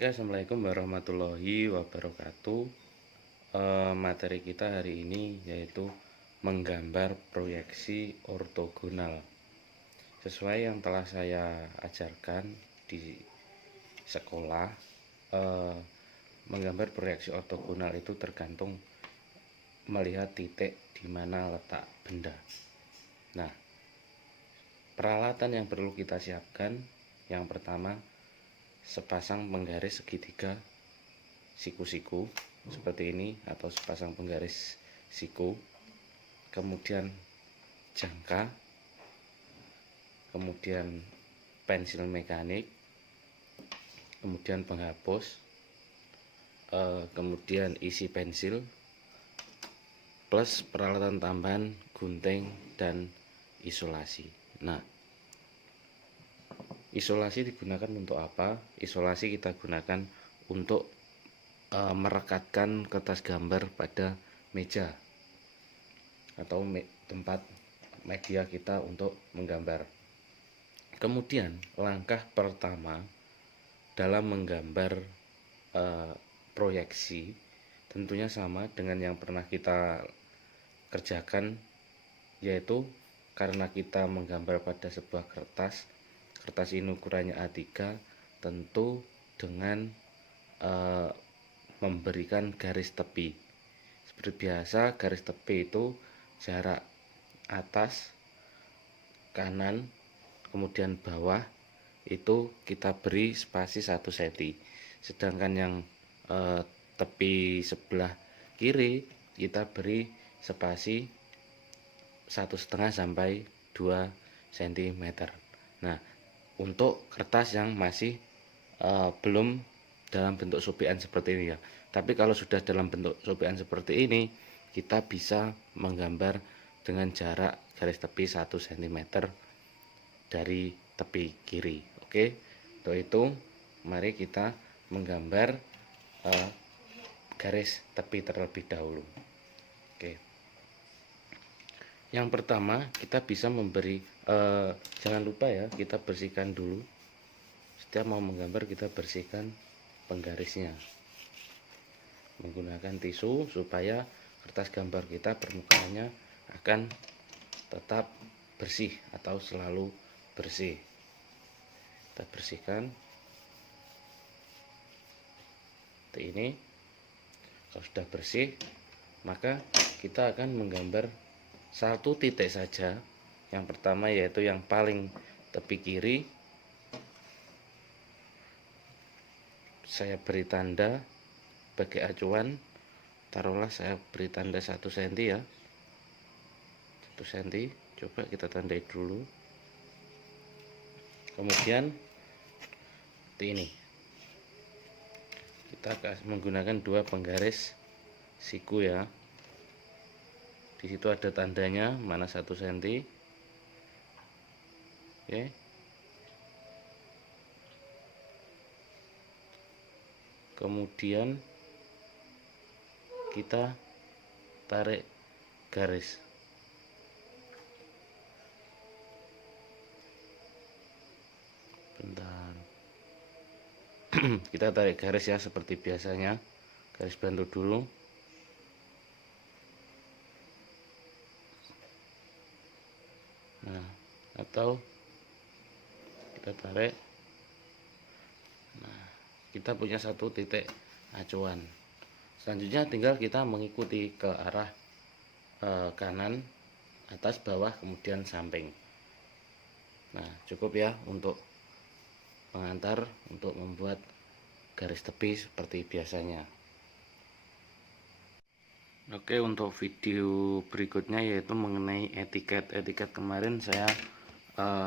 Oke, assalamualaikum warahmatullahi wabarakatuh. Materi kita hari ini yaitu menggambar proyeksi ortogonal. Sesuai yang telah saya ajarkan di sekolah, menggambar proyeksi ortogonal itu tergantung melihat titik di mana letak benda. Nah, peralatan yang perlu kita siapkan yang pertama, sepasang penggaris segitiga siku-siku seperti ini atau sepasang penggaris siku, kemudian jangka, kemudian pensil mekanik, kemudian penghapus, kemudian isi pensil, plus peralatan tambahan gunting dan isolasi. Nah, isolasi digunakan untuk apa? Isolasi kita gunakan untuk merekatkan kertas gambar pada meja atau tempat media kita untuk menggambar. Kemudian langkah pertama dalam menggambar proyeksi tentunya sama dengan yang pernah kita kerjakan, yaitu karena kita menggambar pada sebuah kertas ini ukurannya A3, tentu dengan memberikan garis tepi. Seperti biasa, garis tepi itu jarak atas, kanan, kemudian bawah itu kita beri spasi 1 cm. Sedangkan yang tepi sebelah kiri kita beri spasi 1,5 sampai 2 cm. Nah, untuk kertas yang masih belum dalam bentuk sobekan seperti ini ya. Tapi kalau sudah dalam bentuk sobekan seperti ini, kita bisa menggambar dengan jarak garis tepi 1 cm dari tepi kiri. Oke, untuk itu mari kita menggambar garis tepi terlebih dahulu. Oke, yang pertama kita bisa memberi jangan lupa ya, kita bersihkan dulu. Setiap mau menggambar kita bersihkan penggarisnya menggunakan tisu supaya kertas gambar kita permukaannya akan tetap bersih atau selalu bersih. Kita bersihkan seperti ini. Kalau sudah bersih, maka kita akan menggambar satu titik saja. Yang pertama yaitu yang paling tepi kiri. Saya beri tanda sebagai acuan, taruhlah saya beri tanda 1 cm ya, 1 cm. Coba kita tandai dulu. Kemudian seperti ini, kita akan menggunakan 2 penggaris siku ya. Di situ ada tandanya, mana 1 cm. Oke. Kemudian kita tarik garis. Bentar. Kita tarik garis ya seperti biasanya. Garis bantu dulu. Nah, atau kita tarik. Nah, kita punya satu titik acuan. Selanjutnya tinggal kita mengikuti ke arah kanan, atas, bawah, kemudian samping. Nah, cukup ya untuk pengantar untuk membuat garis tepi seperti biasanya. Oke, untuk video berikutnya yaitu mengenai etiket. Etiket kemarin saya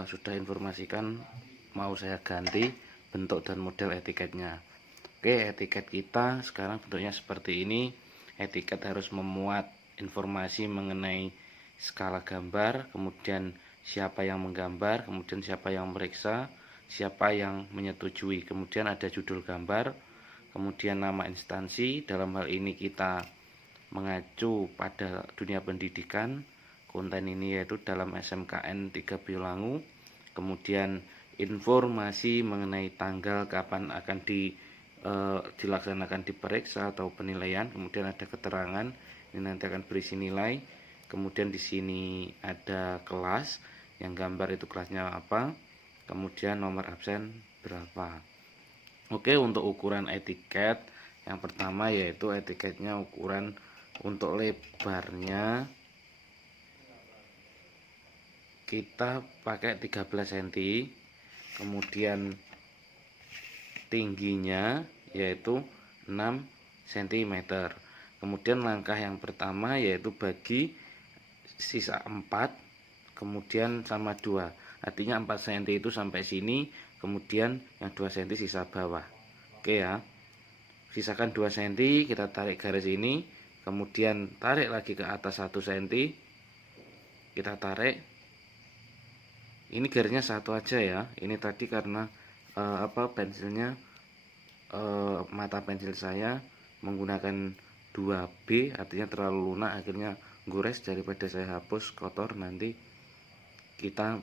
sudah informasikan mau saya ganti bentuk dan model etiketnya. Oke, etiket kita sekarang bentuknya seperti ini. Etiket harus memuat informasi mengenai skala gambar, kemudian siapa yang menggambar, kemudian siapa yang meriksa, siapa yang menyetujui, kemudian ada judul gambar, kemudian nama instansi. Dalam hal ini kita mengacu pada dunia pendidikan. Konten ini yaitu dalam SMKN 3 Biolangu. Kemudian informasi mengenai tanggal kapan akan dilaksanakan diperiksa atau penilaian, kemudian ada keterangan, ini nanti akan berisi nilai, kemudian di sini ada kelas, yang gambar itu kelasnya apa, kemudian nomor absen berapa. Oke, untuk ukuran etiket yang pertama yaitu etiketnya ukuran untuk lebarnya kita pakai 13 cm, kemudian tingginya yaitu 6 cm. Kemudian langkah yang pertama yaitu bagi sisa 4, kemudian sama 2. Artinya 4 cm itu sampai sini, kemudian yang 2 cm sisa bawah. Oke ya. Sisakan 2 cm, kita tarik garis ini, kemudian tarik lagi ke atas 1 cm. Kita tarik. Ini garisnya satu aja ya. Ini tadi karena pensilnya mata pensil saya menggunakan 2B, artinya terlalu lunak, akhirnya gores. Daripada saya hapus kotor, nanti kita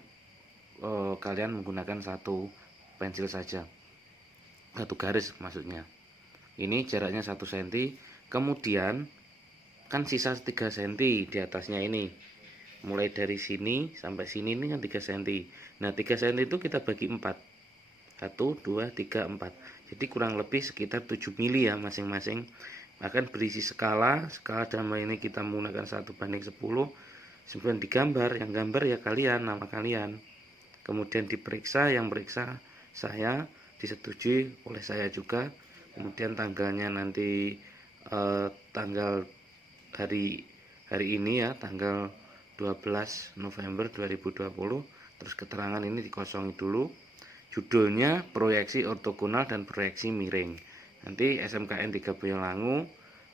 kalian menggunakan satu pensil saja, satu garis maksudnya. Ini jaraknya 1 cm, kemudian kan sisa 3 cm di atasnya ini. Mulai dari sini sampai sini ini kan 3 cm. Nah 3 cm itu kita bagi 4, 1, 2, 3, 4. Jadi kurang lebih sekitar 7 mili ya masing-masing. Akan berisi skala dalam hal ini kita menggunakan 1:10. Kemudian digambar, yang gambar ya kalian, nama kalian. Kemudian diperiksa, yang periksa saya, disetujui oleh saya juga. Kemudian tanggalnya nanti tanggal hari ini ya, tanggal 12 November 2020. Terus keterangan ini dikosongi dulu. Judulnya proyeksi ortogonal dan proyeksi miring. Nanti SMKN 3 Boyolangu,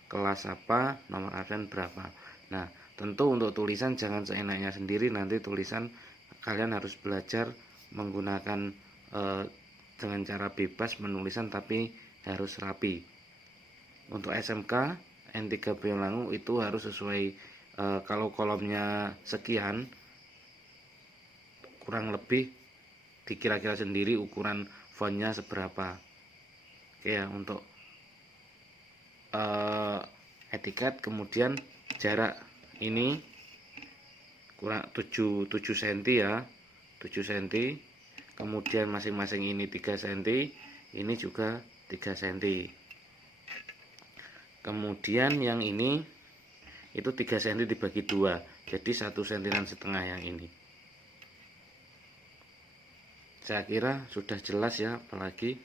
kelas apa, nomor absen berapa. Nah, tentu untuk tulisan jangan seenaknya sendiri. Nanti tulisan kalian harus belajar menggunakan dengan cara bebas menulisan, tapi harus rapi. Untuk SMK N3 Boyolangu itu harus sesuai. Kalau kolomnya sekian, kurang lebih dikira-kira sendiri ukuran fontnya seberapa. Oke ya, untuk etiket. Kemudian jarak ini kurang 7 cm ya, 7 cm. Kemudian masing-masing ini 3 cm, ini juga 3 cm. Kemudian yang ini itu 3 cm dibagi 2, jadi 1,5 cm yang ini. Saya kira sudah jelas ya, apalagi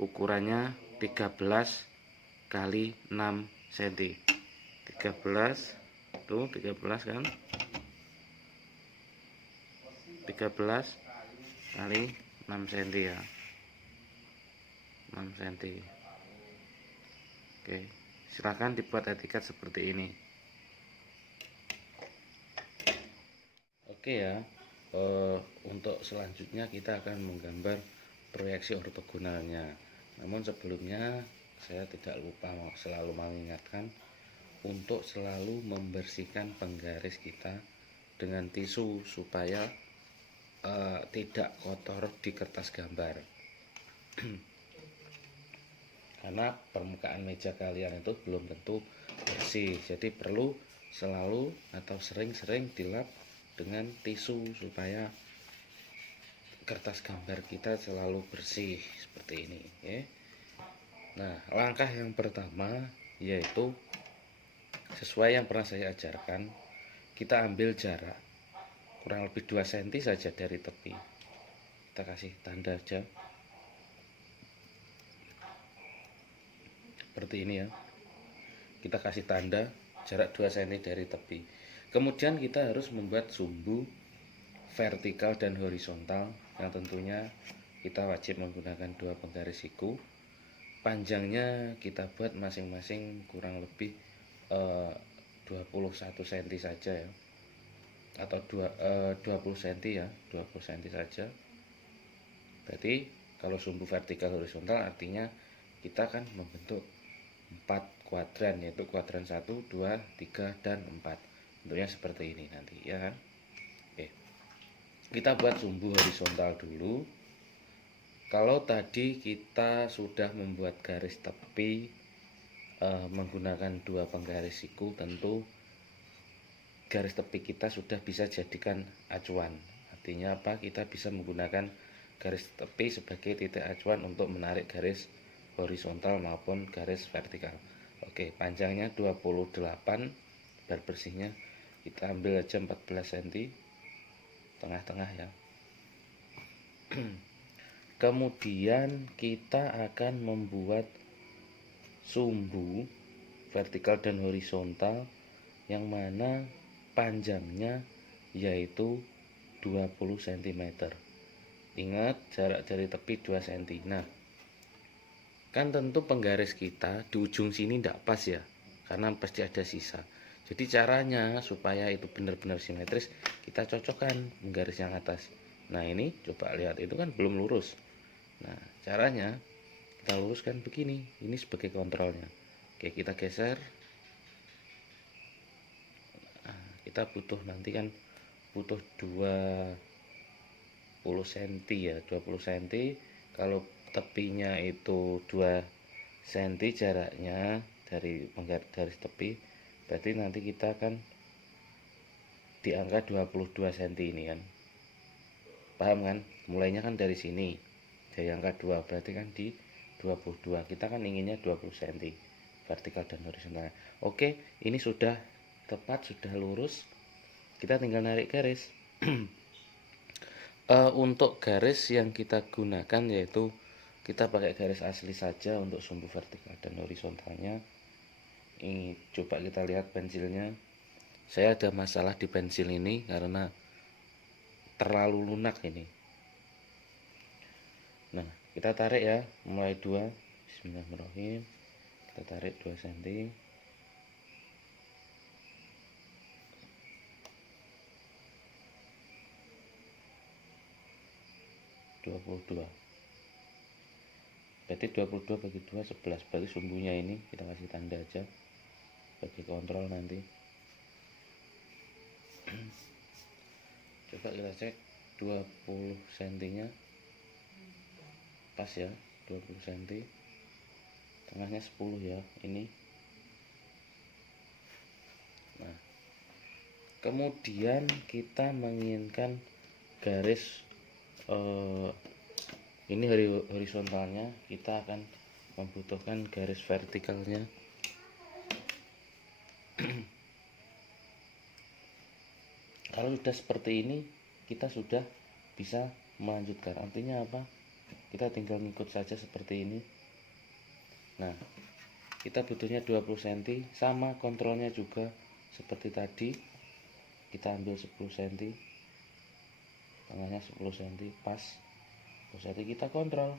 ukurannya 13 kali 6 cm. 13 tuh 13 kan, 13 kali 6 cm ya, 6 cm. Oke, silakan dibuat etiket seperti ini. Oke ya, untuk selanjutnya kita akan menggambar proyeksi ortogonalnya. Namun sebelumnya saya tidak lupa selalu mengingatkan untuk selalu membersihkan penggaris kita dengan tisu supaya tidak kotor di kertas gambar. Karena permukaan meja kalian itu belum tentu bersih, jadi perlu selalu atau sering-sering dilap dengan tisu supaya kertas gambar kita selalu bersih seperti ini ya. Nah, langkah yang pertama yaitu sesuai yang pernah saya ajarkan, kita ambil jarak kurang lebih 2 cm saja dari tepi. Kita kasih tanda aja seperti ini ya, kita kasih tanda jarak 2 cm dari tepi. Kemudian kita harus membuat sumbu vertikal dan horizontal, yang tentunya kita wajib menggunakan 2 penggaris siku. Panjangnya kita buat masing-masing kurang lebih 21 cm saja ya, atau 20 cm ya, 20 cm saja. Berarti kalau sumbu vertikal horizontal artinya kita kan membentuk 4 kuadran, yaitu kuadran 1, 2, 3, dan 4. Bentuknya seperti ini nanti ya kan. Oke, kita buat sumbu horizontal dulu. Kalau tadi kita sudah membuat garis tepi menggunakan dua penggaris siku, tentu garis tepi kita sudah bisa jadikan acuan. Artinya apa? Kita bisa menggunakan garis tepi sebagai titik acuan untuk menarik garis horizontal maupun garis vertikal. Oke, panjangnya 28, bar bersihnya kita ambil aja 14 cm, tengah-tengah ya. Kemudian kita akan membuat sumbu vertikal dan horizontal yang mana panjangnya yaitu 20 cm. Ingat, jarak dari tepi 2 cm. Nah, kan tentu penggaris kita di ujung sini tidak pas ya, karena pasti ada sisa. Jadi caranya supaya itu benar-benar simetris, kita cocokkan penggaris yang atas. Nah, ini coba lihat, itu kan belum lurus. Nah, caranya kita luruskan begini. Ini sebagai kontrolnya. Oke, kita geser. Nah, kita butuh nanti kan butuh 20 cm ya, 20 cm. Kalau tepinya itu 2 cm jaraknya dari garis tepi, berarti nanti kita akan di angka 22 cm ini kan. Paham kan? Mulainya kan dari sini, dari angka 2, berarti kan di 22. Kita kan inginnya 20 cm vertikal dan horizontal. Oke, ini sudah tepat, sudah lurus. Kita tinggal narik garis. Untuk garis yang kita gunakan yaitu kita pakai garis asli saja untuk sumbu vertikal dan horizontalnya. Ini coba kita lihat pensilnya. Saya ada masalah di pensil ini karena terlalu lunak ini. Nah, kita tarik ya, mulai 2. Bismillahirrahmanirrahim. Kita tarik 2 cm. Berarti 22 bagi 2 11. Berarti sumbunya ini kita kasih tanda aja bagi kontrol nanti. Coba kita cek 20 cm nya pas ya, 20 cm, tengahnya 10 ya ini. Nah, kemudian kita menginginkan garis ini horizontalnya, kita akan membutuhkan garis vertikalnya. Kalau sudah seperti ini, kita sudah bisa melanjutkan. Artinya apa? Kita tinggal ngikut saja seperti ini. Nah, kita butuhnya 20 cm, sama kontrolnya juga seperti tadi. Kita ambil 10 cm, tengahnya 10 cm pas. Terus nanti kita kontrol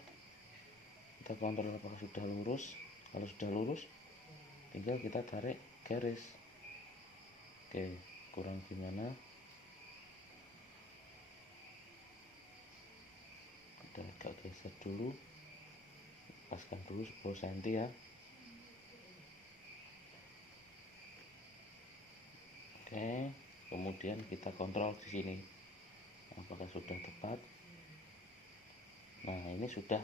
apakah sudah lurus. Kalau sudah lurus, tinggal kita tarik garis. Oke, kurang gimana? Kita agak geser dulu, paskan dulu 10 cm ya. Oke, kemudian kita kontrol di sini apakah sudah tepat. Nah, ini sudah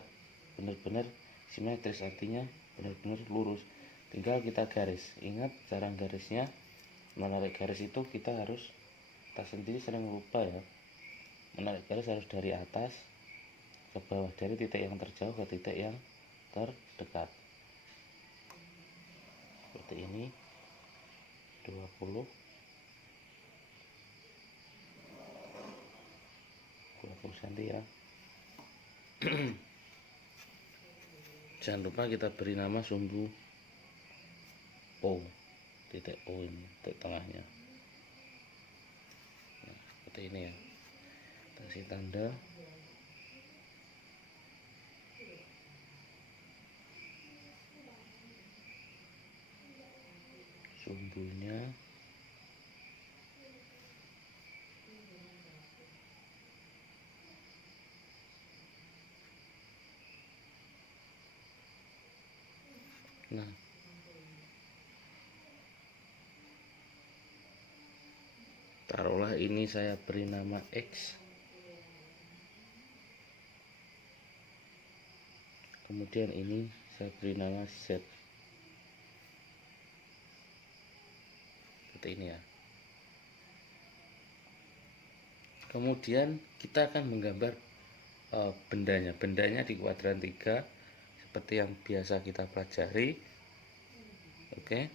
benar-benar simetris, artinya benar-benar lurus. Tinggal kita garis. Ingat cara garisnya, menarik garis itu kita sendiri sering lupa ya. Menarik garis harus dari atas ke bawah, dari titik yang terjauh ke titik yang terdekat. Seperti ini, 20 cm ya. Jangan lupa kita beri nama sumbu O, titik O ini, titik tengahnya. Nah, seperti ini ya. Kita kasih tanda. Sumbunya nah, taruhlah ini saya beri nama X. kemudian ini saya beri nama Z seperti ini ya. Kemudian kita akan menggambar bendanya di kuadran 3 seperti yang biasa kita pelajari. Oke,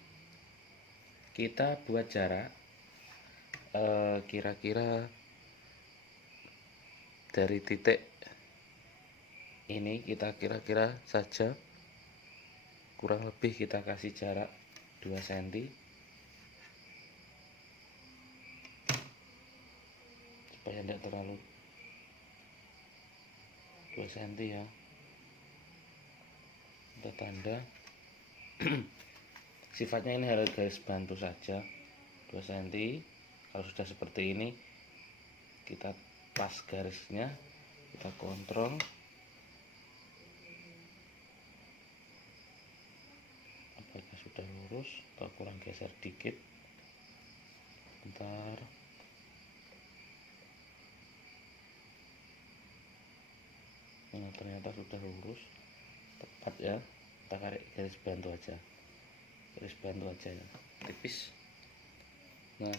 kita buat jarak kira-kira dari titik ini, kita kira-kira saja kurang lebih kita kasih jarak 2 cm supaya tidak terlalu 2 cm ya. Kita tanda sifatnya ini harus garis bantu saja 2 cm. Kalau sudah seperti ini kita pas garisnya, kita kontrol apakah sudah lurus atau kurang geser dikit. Bentar, nah ternyata sudah lurus tepat ya. Kita tarik garis bantu aja ya, tipis. Nah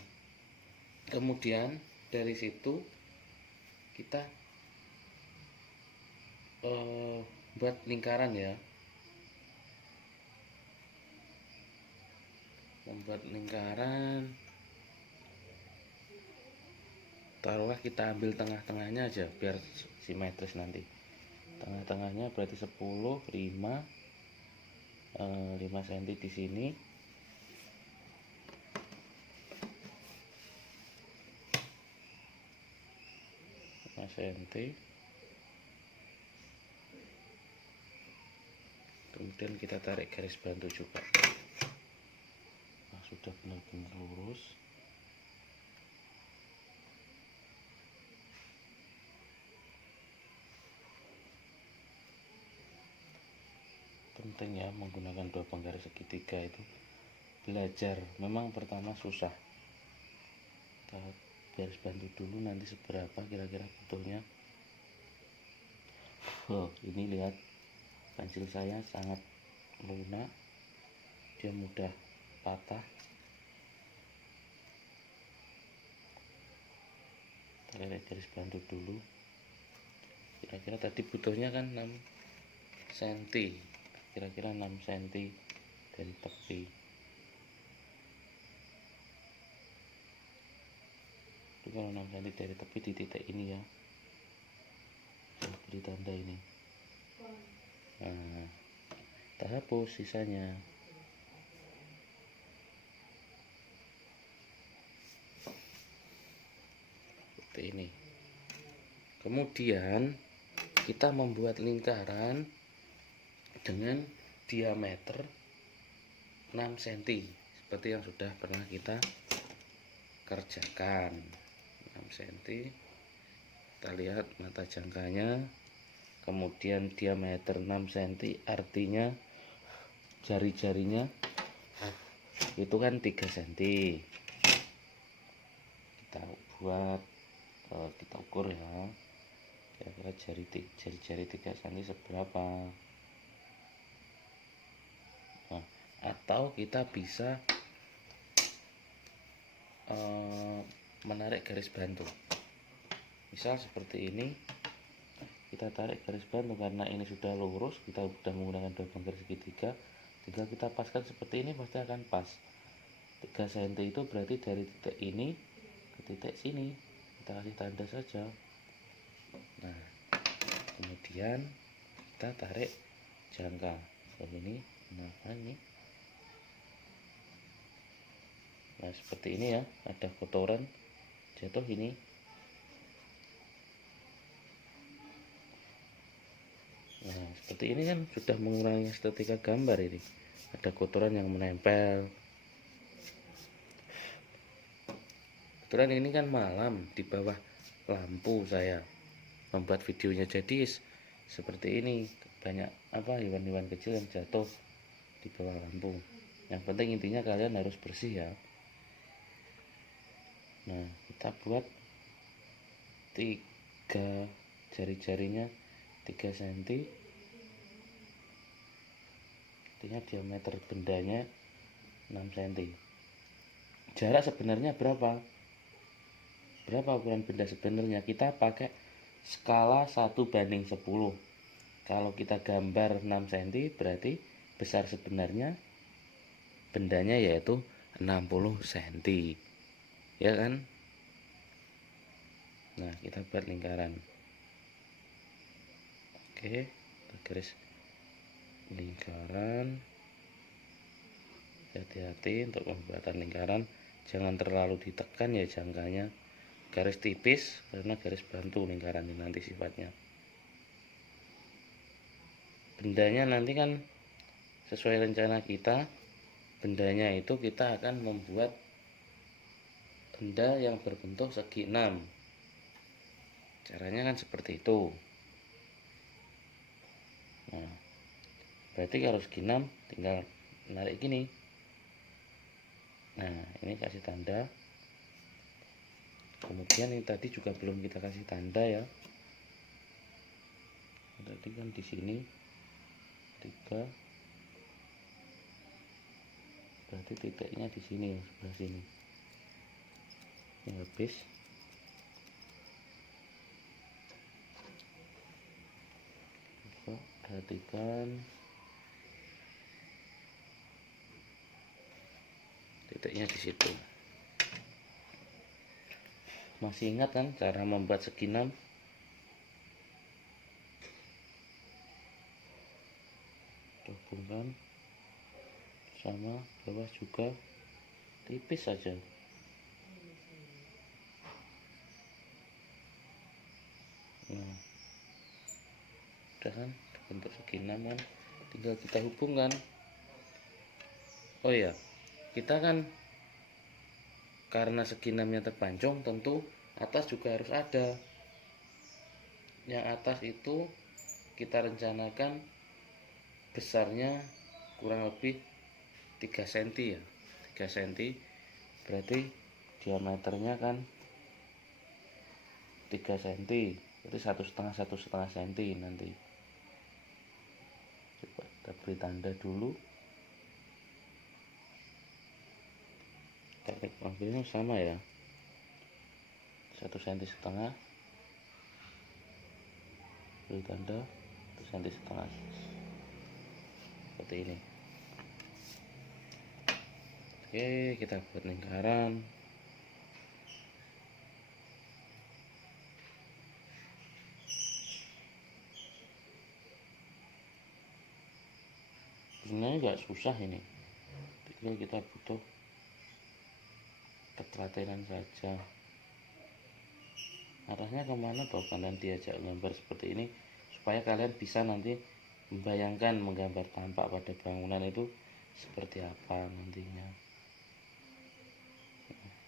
kemudian dari situ kita buat lingkaran ya, membuat lingkaran. Taruhlah kita ambil tengah-tengahnya aja biar simetris nanti. Tengah-tengahnya berarti 10, 5 cm di sini. cm, kemudian kita tarik garis bantu juga. Nah, sudah benar-benar lurus. Penting ya menggunakan dua penggaris segitiga itu. Belajar memang pertama susah, kita garis bantu dulu nanti seberapa kira-kira butuhnya. Ini lihat pensil saya sangat lunak, dia mudah patah. Tarik garis bantu dulu, kira-kira tadi butuhnya kan 6 cm, kira-kira 6 cm dari tepi. Itu kalau 6 cm dari tepi di titik ini ya, saya beri tanda ini. Nah, kita hapus sisanya. Seperti ini. Kemudian kita membuat lingkaran dengan diameter 6 cm seperti yang sudah pernah kita kerjakan. 6 cm, kita lihat mata jangkanya, kemudian diameter 6 cm artinya jari-jarinya itu kan 3 cm. Kita buat, kita ukur ya, kira-kira jari-jari 3 cm seberapa. Nah, atau kita bisa menarik garis bantu, misal seperti ini. Kita tarik garis bantu karena ini sudah lurus, kita sudah menggunakan dua penggaris segitiga, tinggal kita paskan seperti ini pasti akan pas. 3 cm itu berarti dari titik ini ke titik sini, kita kasih tanda saja. Nah kemudian kita tarik jangka ini. Nah ini, nah seperti ini ya, ada kotoran jatuh ini. Nah seperti ini kan sudah mengurangi estetika gambar. Ini ada kotoran yang menempel. Kebetulan ini kan malam, di bawah lampu saya membuat videonya, jadi seperti ini, banyak hewan-hewan kecil yang jatuh di bawah lampu. Yang penting intinya kalian harus bersih ya. Nah kita buat 3 jari-jarinya 3 cm, artinya diameter bendanya 6 cm. Jarak sebenarnya berapa ukuran benda sebenarnya? Kita pakai skala 1:10. Kalau kita gambar 6 cm berarti besar sebenarnya bendanya yaitu 60 cm, ya kan? Nah, kita buat lingkaran. Oke, kita garis lingkaran. Hati-hati untuk pembuatan lingkaran, jangan terlalu ditekan ya jangkanya, garis tipis karena garis bantu lingkaran ini nanti sifatnya. Bendanya nanti kan sesuai rencana kita, bendanya itu kita akan membuat benda yang berbentuk segi 6. Caranya kan seperti itu. Nah, berarti kalau segi 6 tinggal menarik gini. Nah, ini kasih tanda. Kemudian ini tadi juga belum kita kasih tanda ya. Tadi kan di sini 3. Berarti titiknya di sini ya, sebelah sini. Ini habis. Coba perhatikan. Titiknya di situ. Masih ingat kan cara membuat segi 6? Hubungkan sama bawah juga tipis saja. Nah, udah kan bentuk segi 6 kan, tinggal kita hubungkan. Oh ya, kita kan karena segi 6-nya terpancung, tentu atas juga harus ada. Yang atas itu kita rencanakan besarnya kurang lebih 3 cm ya. 3 cm berarti diameternya kan 3 cm, berarti 1,5 cm nanti. Coba kita beri tanda dulu. Teknik pengambilnya sama ya, 1,5 cm, beri tanda 1,5 cm seperti ini. Oke, kita buat lingkaran. Sebenarnya nggak susah ini, tinggal kita butuh ketelatenan saja. Arahnya kemana bahkan diajak gambar seperti ini supaya kalian bisa nanti membayangkan, menggambar tampak pada bangunan itu seperti apa nantinya.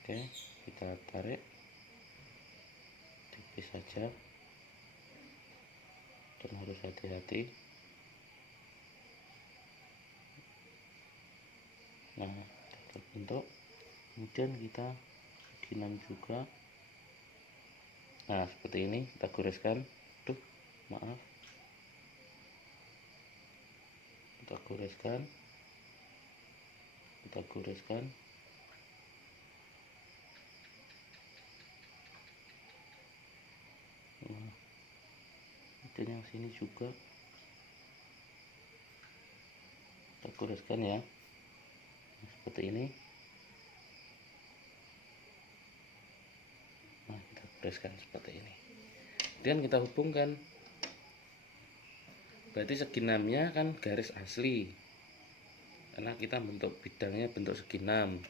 Oke, kita tarik tipis saja dan harus hati-hati. Nah, terbentuk. Kemudian kita segi 6 juga. Nah, seperti ini kita goreskan. Maaf, kita goreskan. Nah, dan yang sini juga kita goreskan ya. Nah, seperti ini. Nah, kita goreskan seperti ini. Kemudian kita hubungkan. Berarti segi 6-nya kan garis asli, karena kita bentuk bidangnya bentuk segi 6.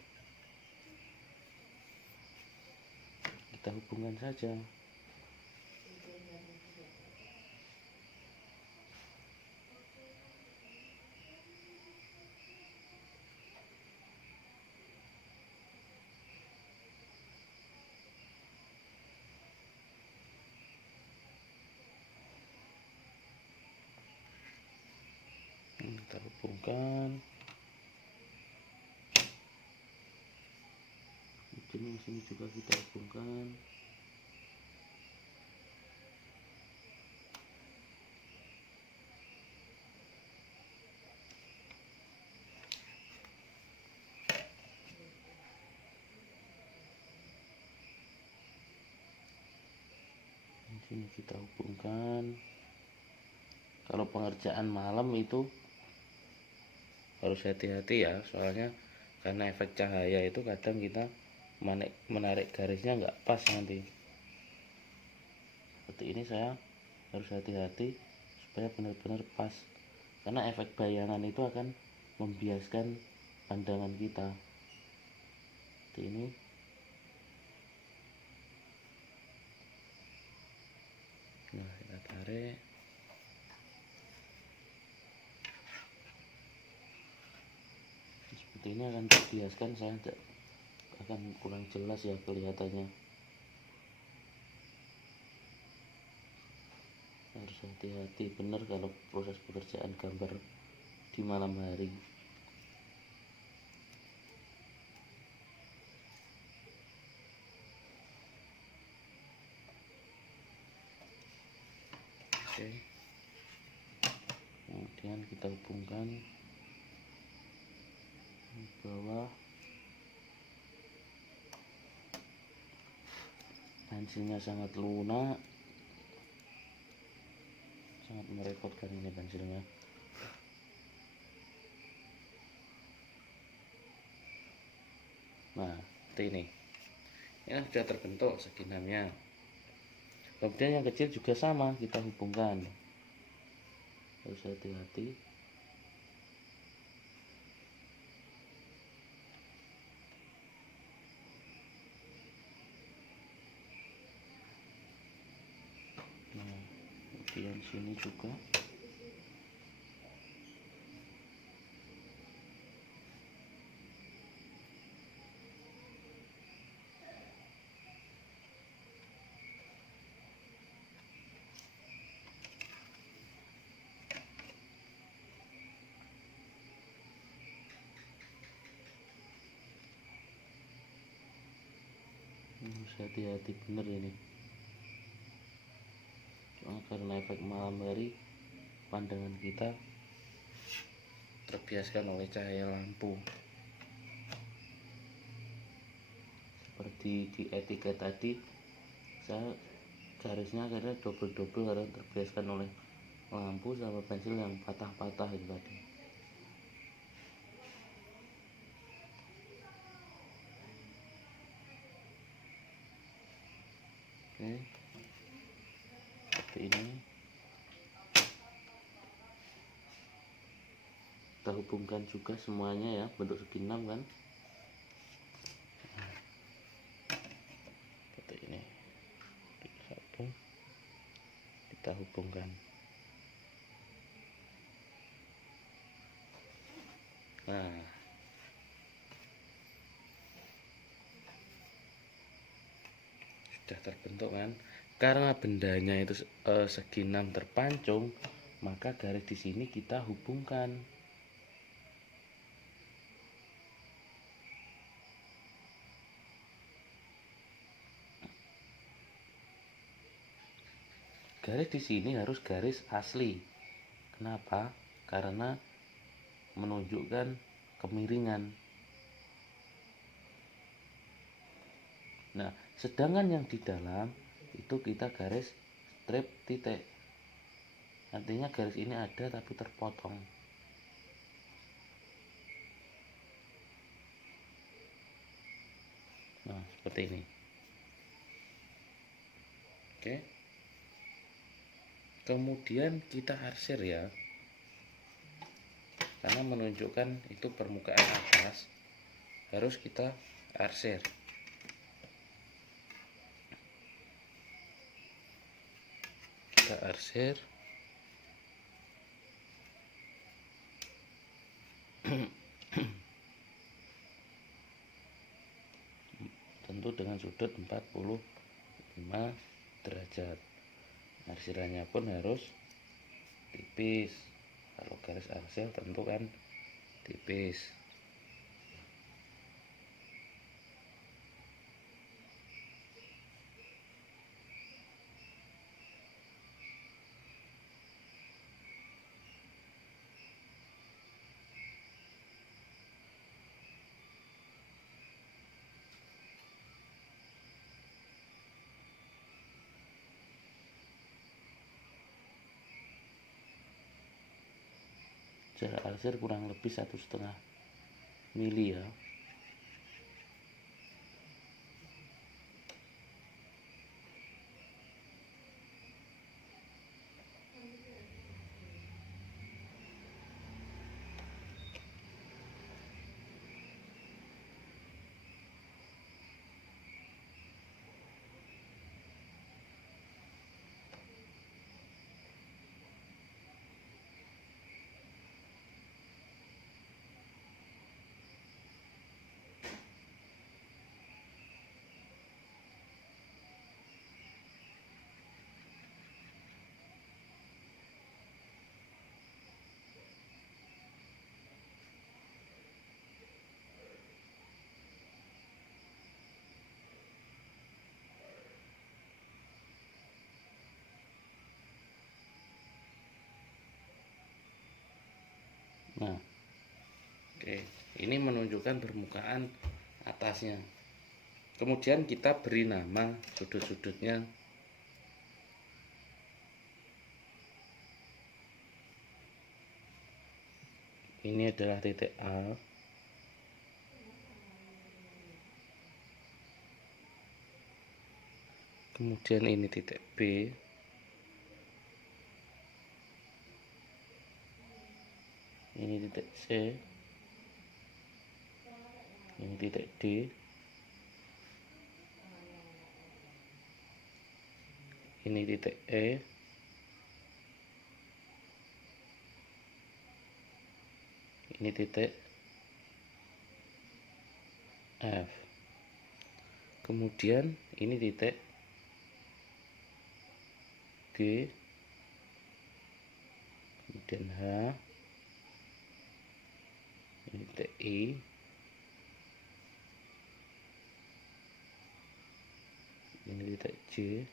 Kita hubungkan saja. Kita hubungkan. Mungkin yang sini juga kita hubungkan. Ini kita hubungkan. Kalau pengerjaan malam itu harus hati-hati ya, soalnya karena efek cahaya itu kadang kita menarik garisnya nggak pas nanti. Seperti ini saya harus hati-hati supaya benar-benar pas, karena efek bayangan itu akan membiaskan pandangan kita. Seperti ini. Nah, kita tarik. Seperti ini akan terbiaskan, saya akan kurang jelas ya kelihatannya. Harus hati-hati benar kalau proses pekerjaan gambar di malam hari. Oke. Kemudian kita hubungkan di bawah. Pensilnya sangat lunak, sangat merepotkan ini pensilnya. Nah, seperti ini. Ini sudah terbentuk segi 6-nya. Kemudian yang kecil juga sama, kita hubungkan. Harus hati-hati. Nah, kemudian sini juga. Harus hati-hati bener ini, cuma karena efek malam hari pandangan kita terbiaskan oleh cahaya lampu. Seperti di etiket tadi, saya garisnya karena double-double karena terbiaskan oleh lampu sama pensil yang patah-patah itu tadi. Oke, seperti ini. Kita hubungkan juga semuanya ya, bentuk segi 6 kan. Seperti ini. Kita hubungkan. Nah, sudah terbentuk kan. Karena bendanya itu segi 6 terpancung, maka garis di sini kita hubungkan. Garis di sini harus garis asli. Kenapa? Karena menunjukkan kemiringan. Nah, sedangkan yang di dalam itu kita garis strip titik. Artinya garis ini ada tapi terpotong. Nah, seperti ini. Oke. Kemudian kita arsir ya, karena menunjukkan itu permukaan atas, harus kita arsir. Kita arsir. Tentu dengan sudut 45 derajat. Arsirannya pun harus tipis. Kalau garis arsir tentu kan tipis. jarak laser kurang lebih 1,5 mili ya. Nah, oke, ini menunjukkan permukaan atasnya. Kemudian kita beri nama sudut-sudutnya. Ini adalah titik A. Kemudian ini titik B. Ini titik C, ini titik D, ini titik E, ini titik F. Kemudian ini titik G, kemudian H, ini titik I, ini titik J,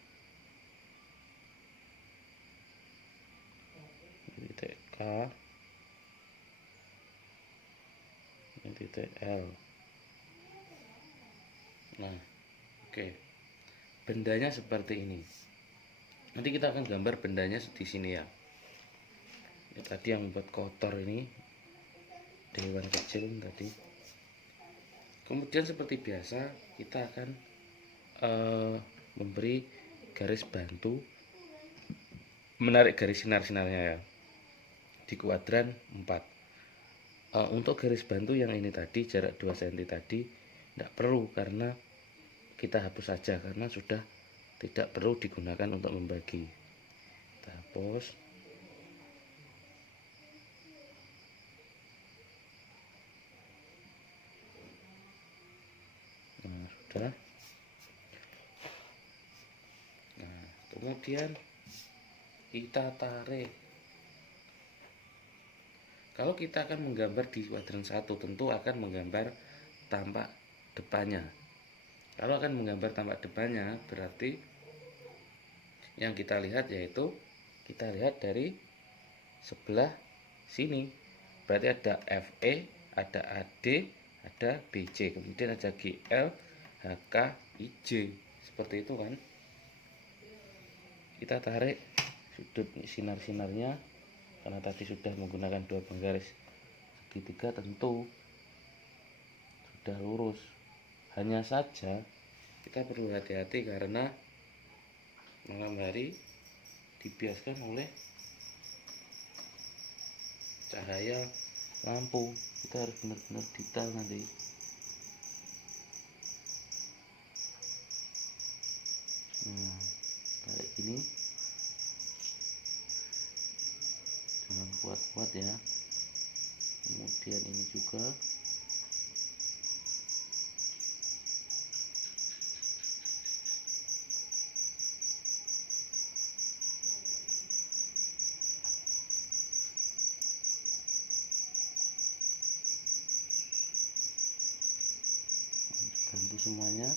ini titik K, ini titik L. Nah, oke, bendanya seperti ini. Nanti kita akan gambar bendanya di sini ya. Ini tadi yang membuat kotor ini hewan kecil tadi. Kemudian seperti biasa kita akan memberi garis bantu, menarik garis sinar-sinarnya ya di kuadran 4. Untuk garis bantu yang ini tadi jarak 2 cm tadi tidak perlu, karena kita hapus saja karena sudah tidak perlu digunakan untuk membagi. Kita hapus. Nah, sudah. Nah, kemudian kita tarik. Kalau kita akan menggambar di kuadran 1, tentu akan menggambar tampak depannya. Kalau akan menggambar tampak depannya, berarti yang kita lihat yaitu kita lihat dari sebelah sini. Berarti ada FE, ada AD, ada BC, kemudian ada GL, HK, IJ. Seperti itu kan. Kita tarik sudut sinar-sinarnya, karena tadi sudah menggunakan 2 penggaris segitiga, tentu sudah lurus. Hanya saja kita perlu hati-hati karena malam hari dibiaskan oleh cahaya lampu. Kita harus benar-benar detail nanti. Nah, kayak gini, jangan kuat-kuat ya. Kemudian ini juga bantu semuanya.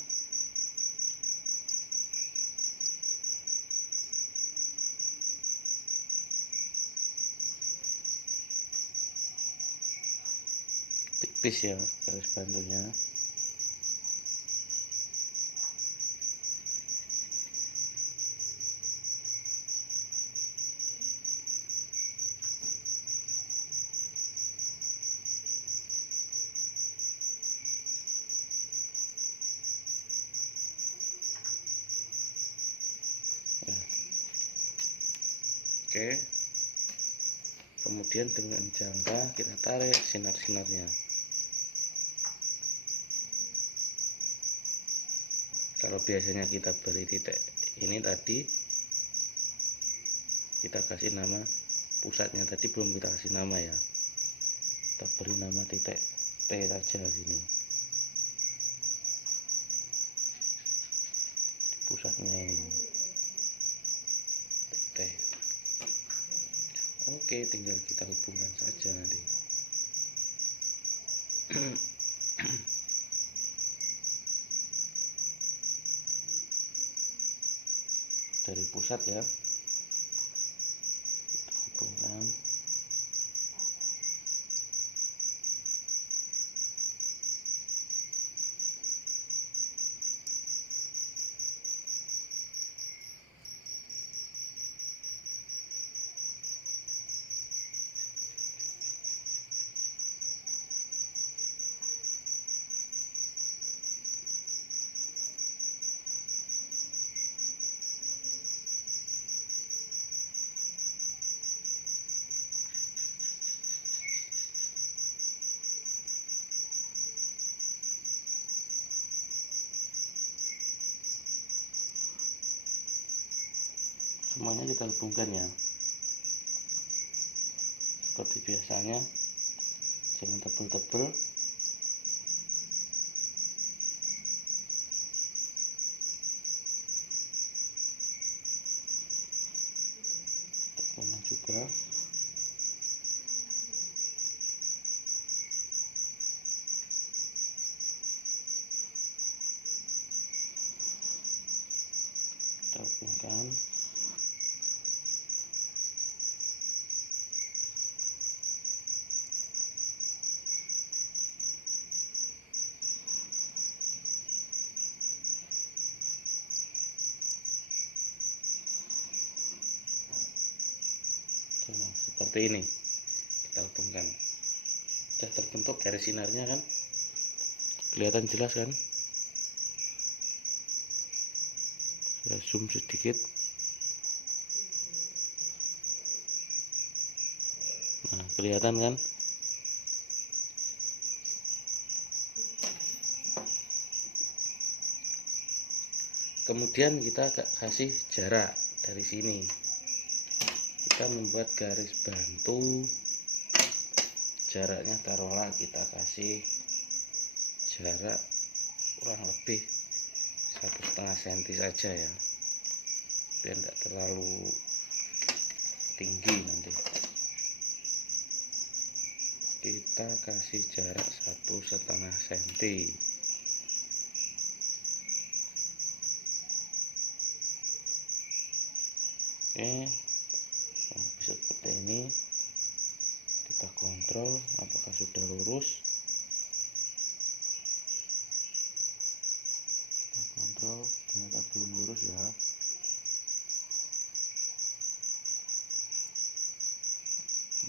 Tipis ya garis bantunya. Oke, kemudian dengan jangka kita tarik sinar-sinarnya. Kalau biasanya kita beri titik ini tadi, kita kasih nama pusatnya tadi, belum kita kasih nama ya, kita beri nama titik T saja sini, pusatnya ini T. Oke, tinggal kita hubungkan saja nanti. Dari pusat ya, kita hubungkan. Semuanya kita hubungkan ya, seperti biasanya, jangan tebel-tebel. Tekan juga. Kita hubungkan. Seperti ini kita hubungkan. Sudah terbentuk garis sinarnya kan, kelihatan jelas kan. Saya zoom sedikit. Nah, kelihatan kan. Kemudian kita kasih jarak dari sini. Kita membuat garis bantu, jaraknya taruhlah kita kasih jarak kurang lebih 1,5 cm saja ya, biar tidak terlalu tinggi. Nanti kita kasih jarak 1,5 cm. Oke, seperti ini. Kita kontrol apakah sudah lurus. Kita kontrol, ternyata belum lurus ya.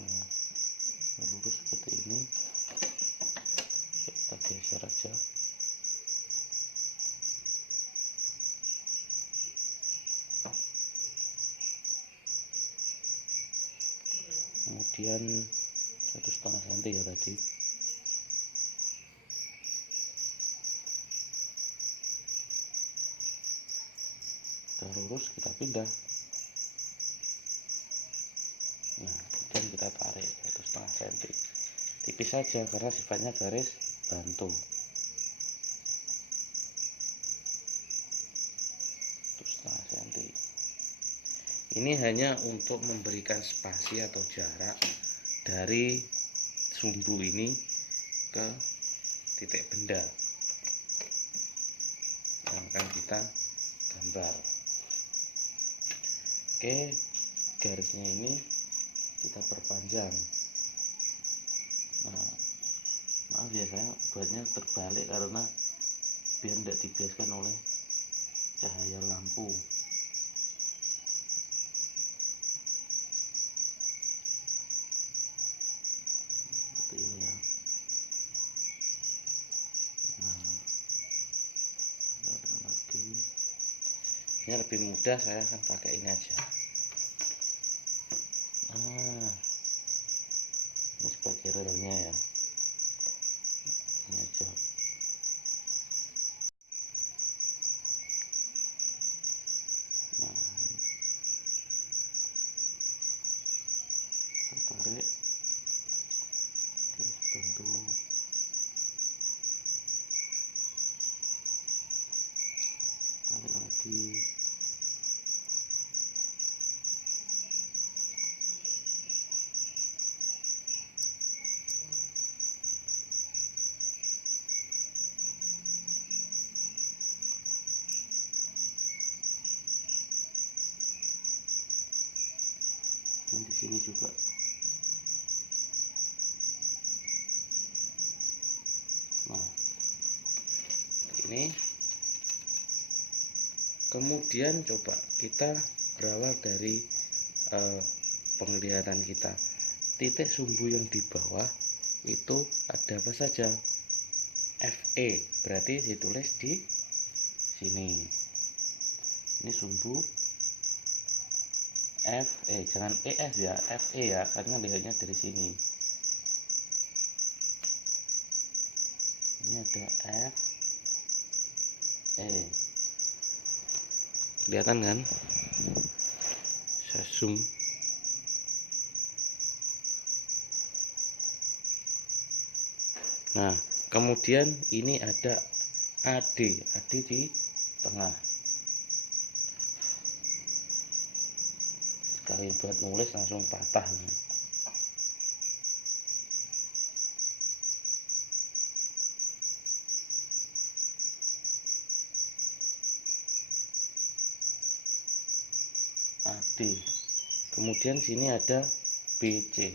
Nah, lurus seperti ini. Kita geser aja. Kemudian 1,5 cm ya tadi. Sudah lurus, kita pindah. Nah, kemudian kita tarik 1,5 cm, tipis saja karena sifatnya garis bantu. 1,5 cm. Ini hanya untuk memberikan spasi atau jarak dari sumbu ini ke titik benda yang akan kita gambar. Oke, garisnya ini kita perpanjang. Nah, maaf ya, saya buatnya terbalik karena biar tidak dibiaskan oleh cahaya lampu. Seperti ini ya. Nah, lagi ini lebih mudah, saya akan pakai ini aja. relnya ya, ini aja. Nah, kita tarik garis bantu, tarik lagi. Dan di sini juga. Nah, ini kemudian coba kita berawal dari penglihatan kita. Titik sumbu yang di bawah itu ada apa saja? FE, berarti ditulis di sini. Ini sumbu FE, jangan EF ya, FE ya, karena lihatnya dari sini. Ini ada FE, kelihatan kan? Saya zoom. Nah, kemudian ini ada AD di tengah. Sekali buat nulis langsung patah nih. AD. Kemudian sini ada BC.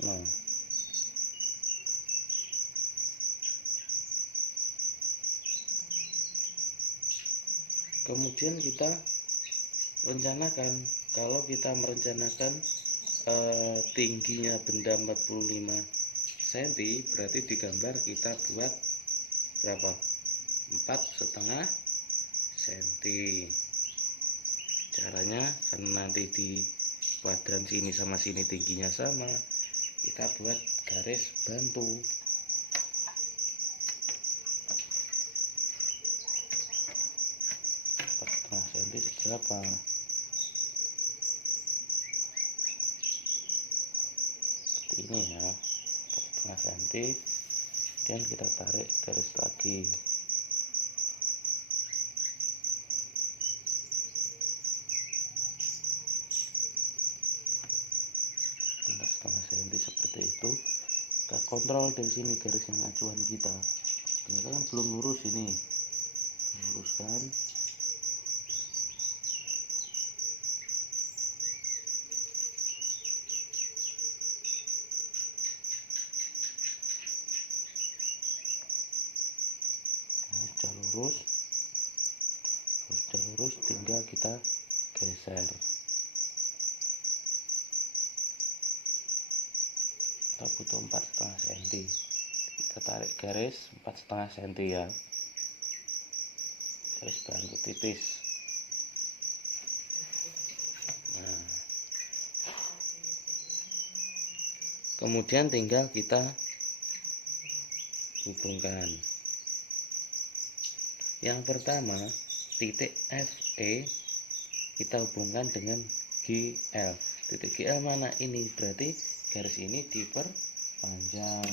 Nah, kemudian kita rencanakan, kalau kita merencanakan tingginya benda 45 cm, berarti digambar kita buat berapa? 4,5 cm. Caranya karena nanti di kuadran sini sama sini tingginya sama, kita buat garis bantu. 4,5 cm berapa? Seperti ini ya, 4,5 cm. Dan kita tarik garis lagi. Setengah senti seperti itu. Kita kontrol dari sini garis yang acuan kita. Ternyata kan belum lurus ini. Luruskan. Nah, sudah lurus. Sudah lurus, tinggal kita geser. Kita butuh 4,5 cm. Kita tarik garis 4,5 cm ya, garis bantu tipis. Nah, kemudian tinggal kita hubungkan. Yang pertama, titik FE kita hubungkan dengan GL. Titik GL mana ini? Berarti garis ini diperpanjang.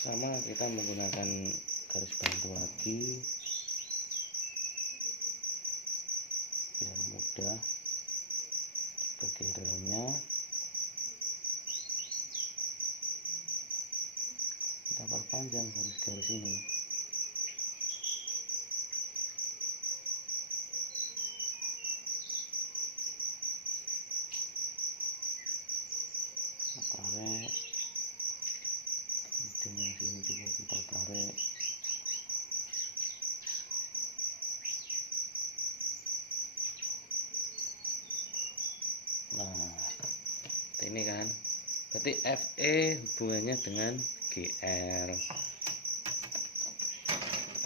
Sama kita menggunakan garis bantu lagi biar mudah sebagai relnya. Kita perpanjang garis-garis ini. Kita tarik, kemudian sini juga kita tarik. Nah, ini kan Berarti FE hubungannya dengan GL.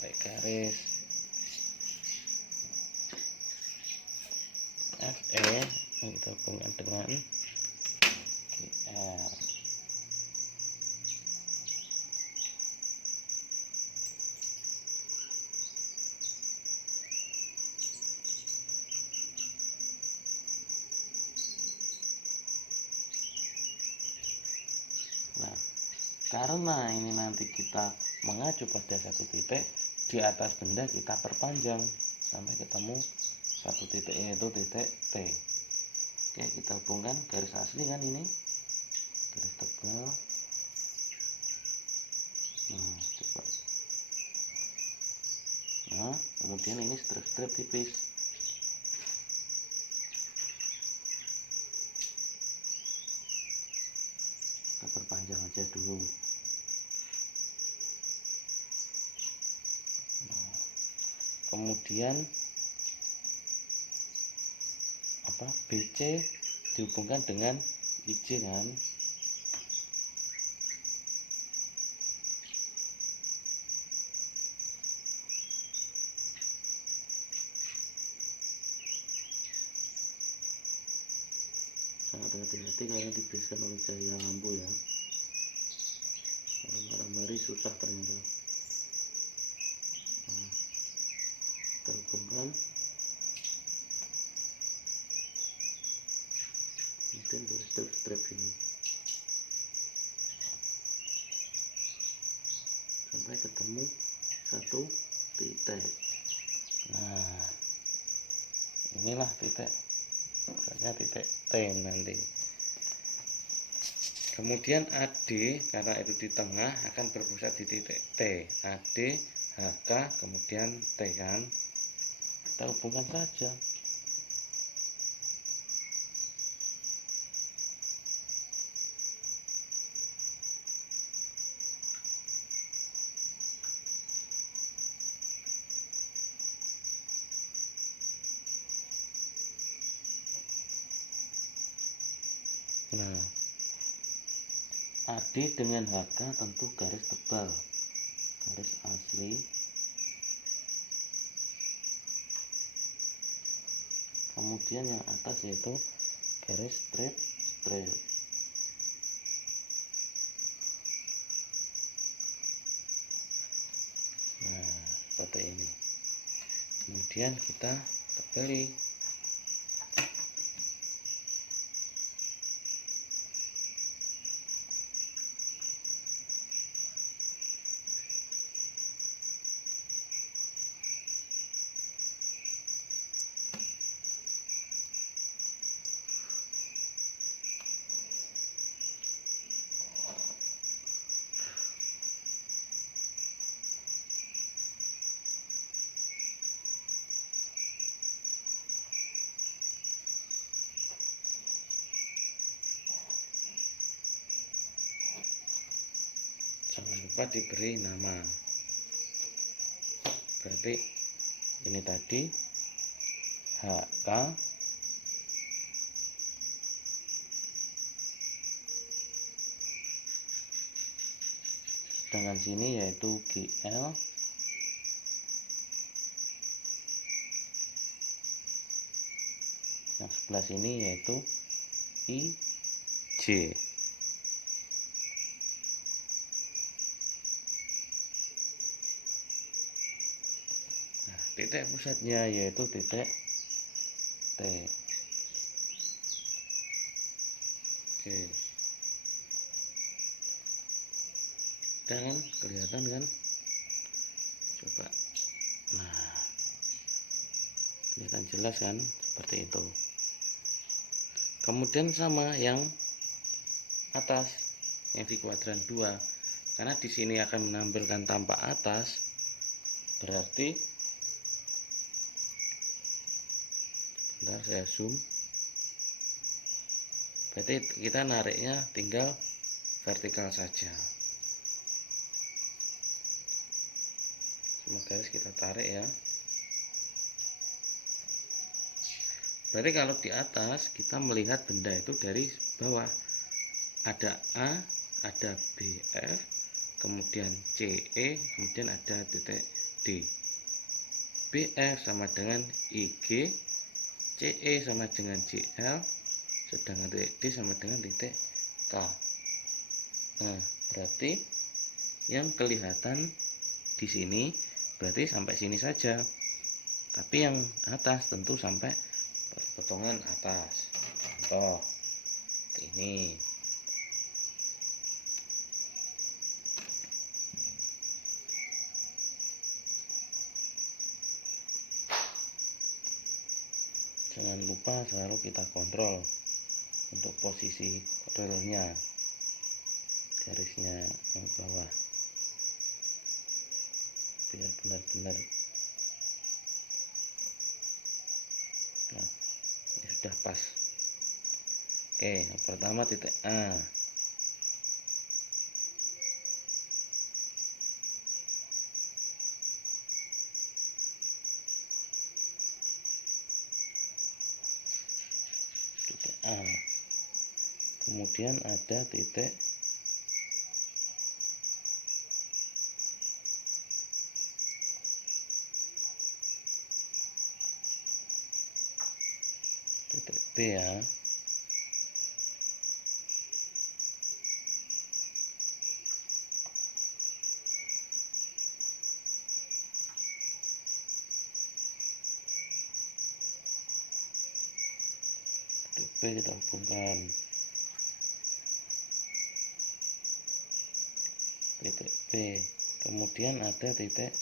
Tarik garis. FE kita hubungkan dengan GL. Nah, karena ini nanti kita mengacu pada satu titik, di atas benda kita perpanjang sampai ketemu satu titik, yaitu titik T. Oke, kita hubungkan garis asli kan ini, garis tebal. Nah, coba. Nah, kemudian ini strip-strip tipis. Kita perpanjang aja dulu. Nah, kemudian BC dihubungkan dengan IJ kan. Sangat hati-hati karena dibiaskan oleh cahaya lampu ya. Kalau malam-hari susah ternyata. Nah, kita hubungkan. Kemudian dari strip ini sampai ketemu satu titik. Nah, inilah titik, misalnya titik T nanti. Kemudian AD karena itu di tengah akan berpusat di titik T. AD, HK, kemudian T kan. Kita hubungkan saja. Nah, AD dengan HK tentu garis tebal, garis asli. Kemudian yang atas yaitu garis strip. Nah, seperti ini. Kemudian kita tebali. Jangan lupa diberi nama. Berarti ini tadi HK, sedangkan sini yaitu GL, yang sebelah sini yaitu IJ. Titik pusatnya yaitu titik T. Oke. Dan kelihatan kan? Coba. Nah, kelihatan jelas kan? Seperti itu. Kemudian sama yang atas, yang di kuadran 2. Karena di sini akan menampilkan tampak atas, berarti bentar saya zoom. Berarti kita nariknya tinggal vertikal saja. Semua garis kita tarik ya. Berarti kalau di atas kita melihat benda itu dari bawah. ada A, ada BF, kemudian CE, kemudian ada titik D. BF sama dengan IG, CE sama dengan CL, sedangkan titik D sama dengan titik K. Nah, berarti yang kelihatan di sini berarti sampai sini saja. Tapi yang atas tentu sampai potongan atas. Contoh ini. Jangan lupa selalu kita kontrol untuk posisi relnya, garisnya yang bawah, biar benar-benar. Nah, ini sudah pas. Oke, yang pertama titik A. Titik A. Kemudian ada titik B ya. Titik B kita hubungkan. Titik B. Kemudian ada titik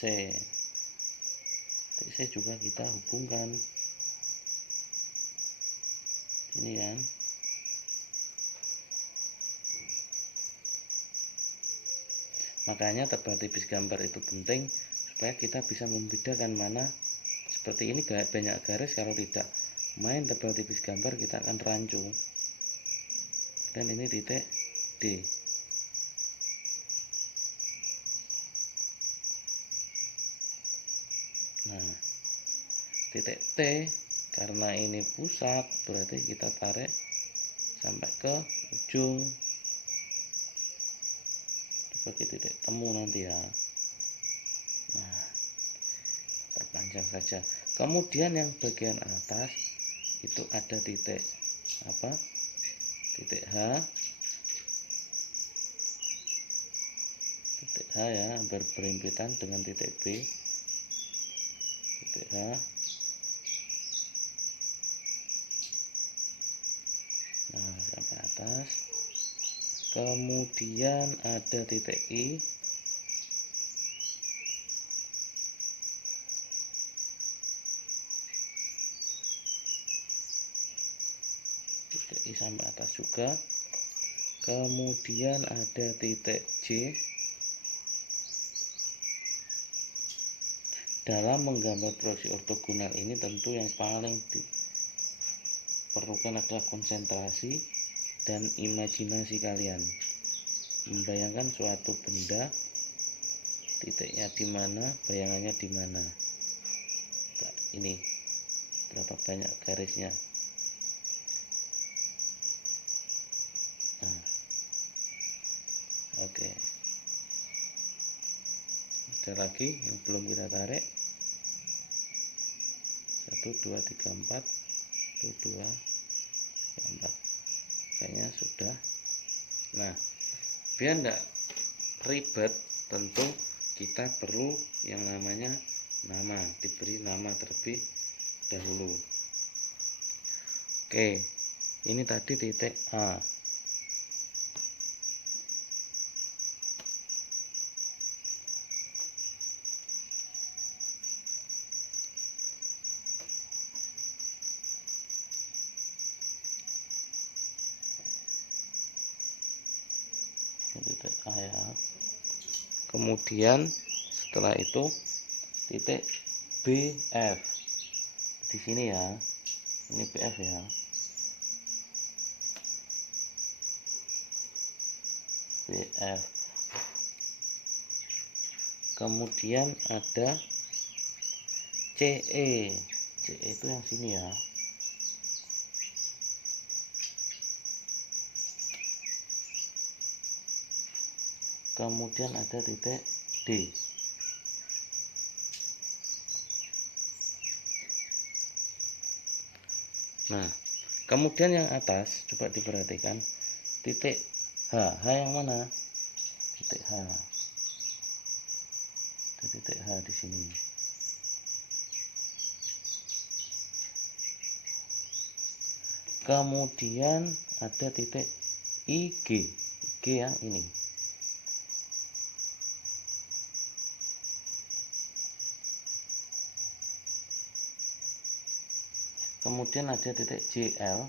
C. Titik C juga kita hubungkan. Ini kan. Makanya tebal tipis gambar itu penting supaya kita bisa membedakan mana. Seperti ini banyak garis, kalau tidak main tebal tipis gambar kita akan rancu. Dan ini titik D. Nah, titik T karena ini pusat berarti kita tarik sampai ke ujung sebagai titik temu nanti ya. Nah, perpanjang saja. Kemudian yang bagian atas itu ada titik apa? Titik H. Titik H ya, hampir berhimpitan dengan titik B. Titik H. Nah, sampai atas. Kemudian ada titik I. Titik I sampai atas juga. Kemudian ada titik J. Dalam menggambar proyeksi ortogonal ini tentu yang paling diperlukan adalah konsentrasi dan imajinasi kalian. Membayangkan suatu benda, titiknya di mana, bayangannya di mana. Nah, ini berapa banyak garisnya. Nah, oke. Ada lagi yang belum kita tarik. 1, 2, 3, 4. 1, 2, 3, 4. Kayaknya sudah. Nah, biar enggak ribet, tentu kita perlu yang namanya nama, diberi nama terlebih dahulu. Oke, ini tadi titik A. Titik A ya. Kemudian setelah itu titik BF di sini ya. Ini BF ya. BF. Kemudian ada CE. CE itu yang sini ya. kemudian ada titik D. Nah, kemudian yang atas coba diperhatikan, titik H yang mana? Titik H. Ada titik H di sini. Kemudian ada titik IG, G yang ini. Kemudian ada titik JL.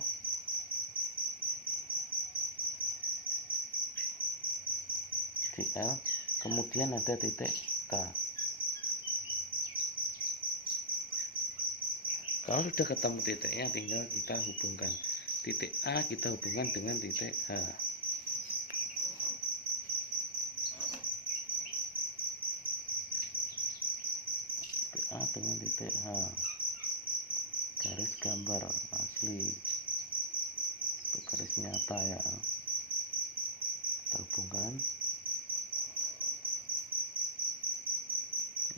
Kemudian ada titik K. Kalau sudah ketemu titiknya, tinggal kita hubungkan titik A, kita hubungkan dengan titik H. Titik A dengan titik H, garis gambar asli atau garis nyata ya, kita hubungkan.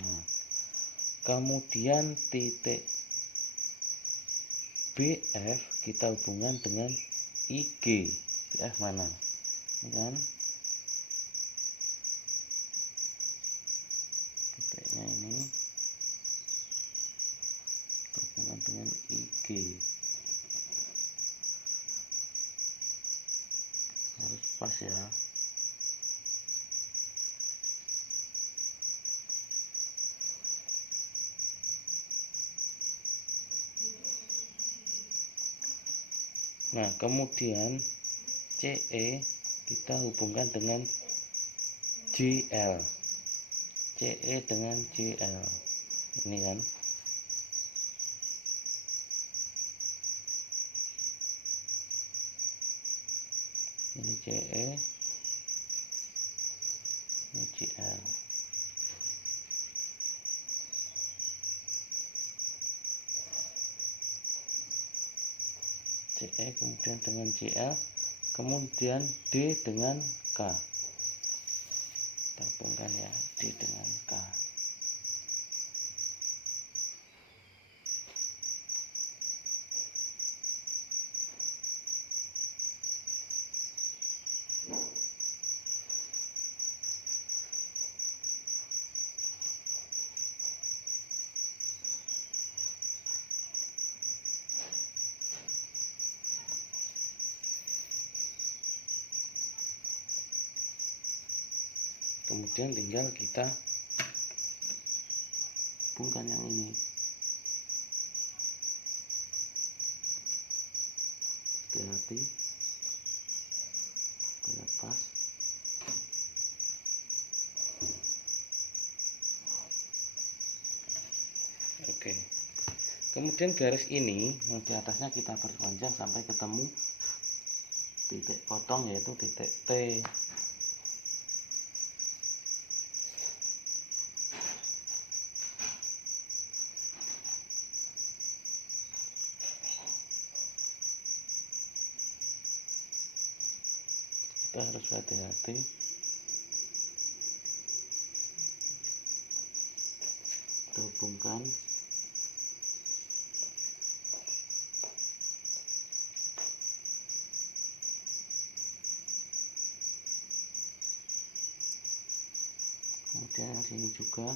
Nah, kemudian titik BF kita hubungkan dengan IG. BF mana? Ini kan titiknya ini, kita hubungkan dengan IG. Harus pas ya. Nah, kemudian CE kita hubungkan dengan JL. CE dengan JL. Ini kan. Ini CE. Ini JL. CE kemudian dengan JL, kemudian D dengan K. Kita hubungkan ya, D dengan K. Kemudian tinggal kita hubungkan yang ini. Hati-hati supaya pas. Oke. Kemudian garis ini yang di atasnya kita perpanjang sampai ketemu titik potong, yaitu titik T. Kita harus hati-hati. Kita hubungkan. Kemudian yang sini juga.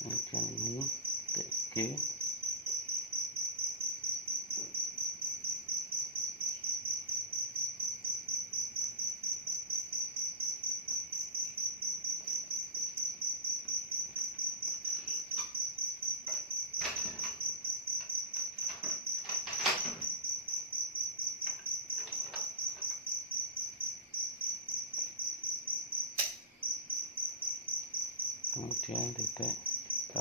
Kemudian ini TG. kemudian titik K.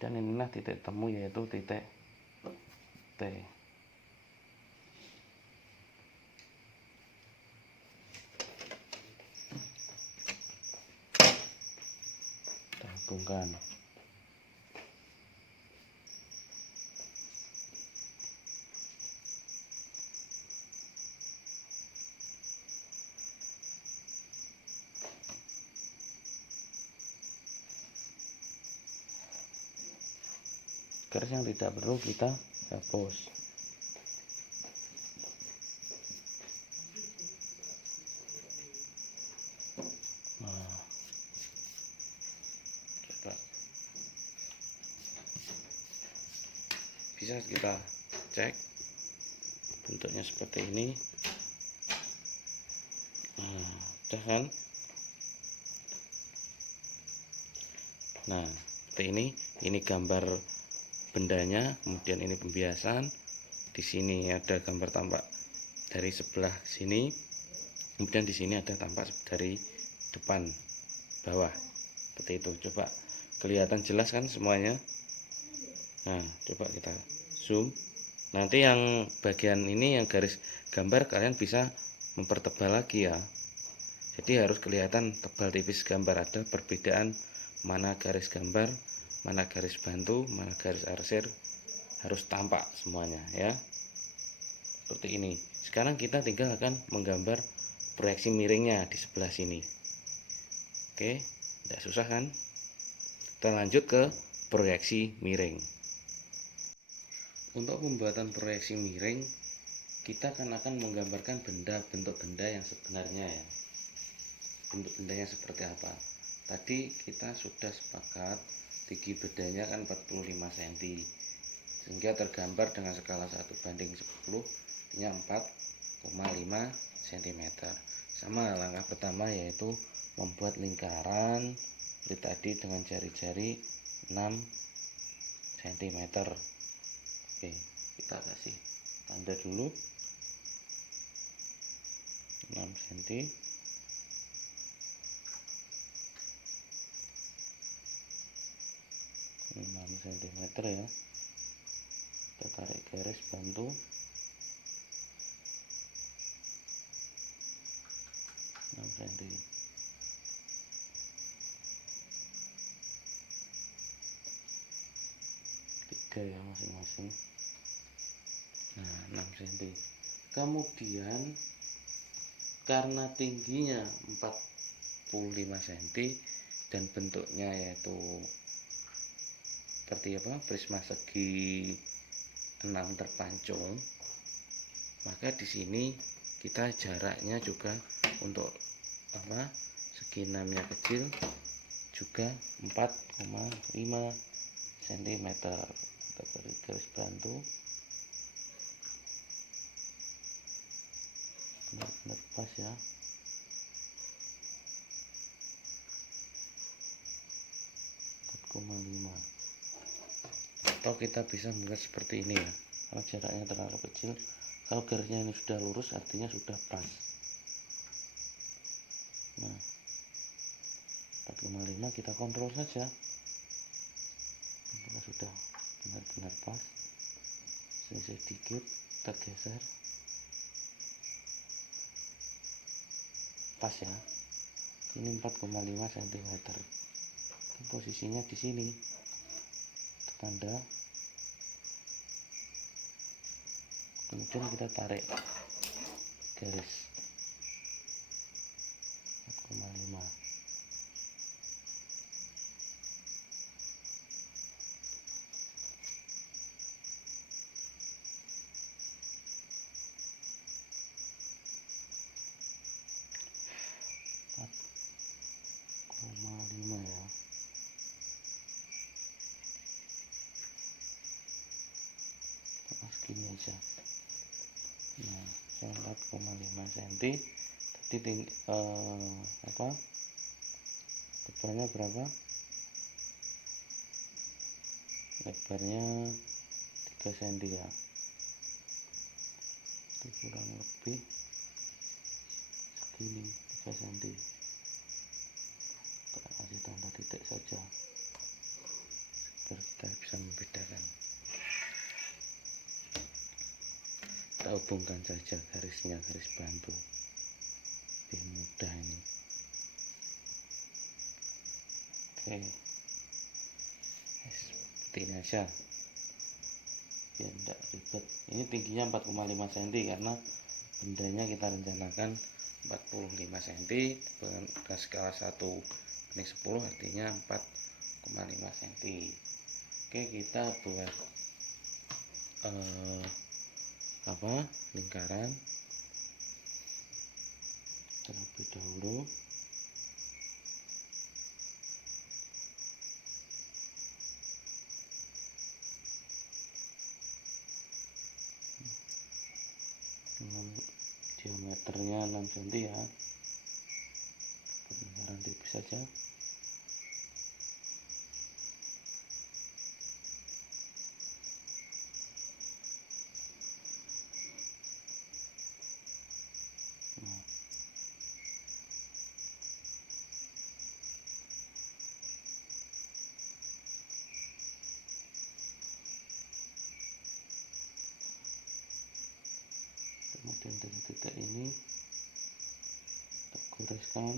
Dan inilah titik temu, yaitu titik T. Kita hubungkan. Garis yang tidak perlu kita hapus. Nah, coba bisa kita cek bentuknya seperti ini. Nah, udah kan? Nah, seperti ini gambar bendanya, kemudian ini pembiasan. Di sini ada gambar tampak dari sebelah sini, kemudian di sini ada tampak dari depan bawah, seperti itu. Coba kelihatan jelas kan semuanya? Nah, coba kita zoom. Nanti yang bagian ini, yang garis gambar, kalian bisa mempertebal lagi ya. Jadi harus kelihatan tebal tipis gambar, ada perbedaan mana garis gambar, mana garis bantu, mana garis arsir, harus tampak semuanya ya. Seperti ini. Sekarang kita tinggal akan menggambar proyeksi miringnya di sebelah sini. Oke, tidak susah kan? Kita lanjut ke proyeksi miring. Untuk pembuatan proyeksi miring, kita akan menggambarkan bentuk benda yang sebenarnya ya. Bentuk bendanya seperti apa? Tadi kita sudah sepakat tinggi bedanya kan 45 cm, sehingga tergambar dengan skala 1:10, artinya 4,5 cm. Sama langkah pertama, yaitu membuat lingkaran seperti tadi dengan jari-jari 6 cm. Oke, kita kasih tanda dulu 6 cm. cm ya. Kita tarik garis bantu 6 cm. Tiga ya masing-masing. Nah, 6 cm. Kemudian karena tingginya 45 cm dan bentuknya yaitu seperti apa, prisma segi 6 terpancung, maka di sini kita jaraknya juga untuk apa, segi 6 nya kecil juga 4,5 cm. Kita beri garis bantu benar-benar pas ya. Atau kita bisa membuat seperti ini ya, kalau jaraknya terlalu kecil. Kalau garisnya ini sudah lurus, artinya sudah pas. Nah, 4,5 kita kontrol saja apakah sudah benar-benar pas. Sedikit kita geser, pas ya. Ini 4,5 cm. Posisinya di sini, tanda. Kemudian kita tarik garis 4,5. Ya. Segini aja. Nah, 4,5 cm Jadi lebarnya berapa? Lebarnya 3 cm ya, itu kurang lebih segini, 3 cm. Kita kasih tanda titik saja biar kita bisa membedakan. Kita hubungkan saja garisnya, garis bantu, lebih mudah ini. Oke, seperti ini aja biar tidak ribet. Ini tingginya 4,5 cm karena bendanya kita rencanakan 45 cm dengan skala 1/10, artinya 4,5 cm. Oke, kita buat lingkaran terlebih dahulu. Dengan diameternya 6 cm ya, lingkaran tipis saja. Kemudian dari titik ini kita goreskan,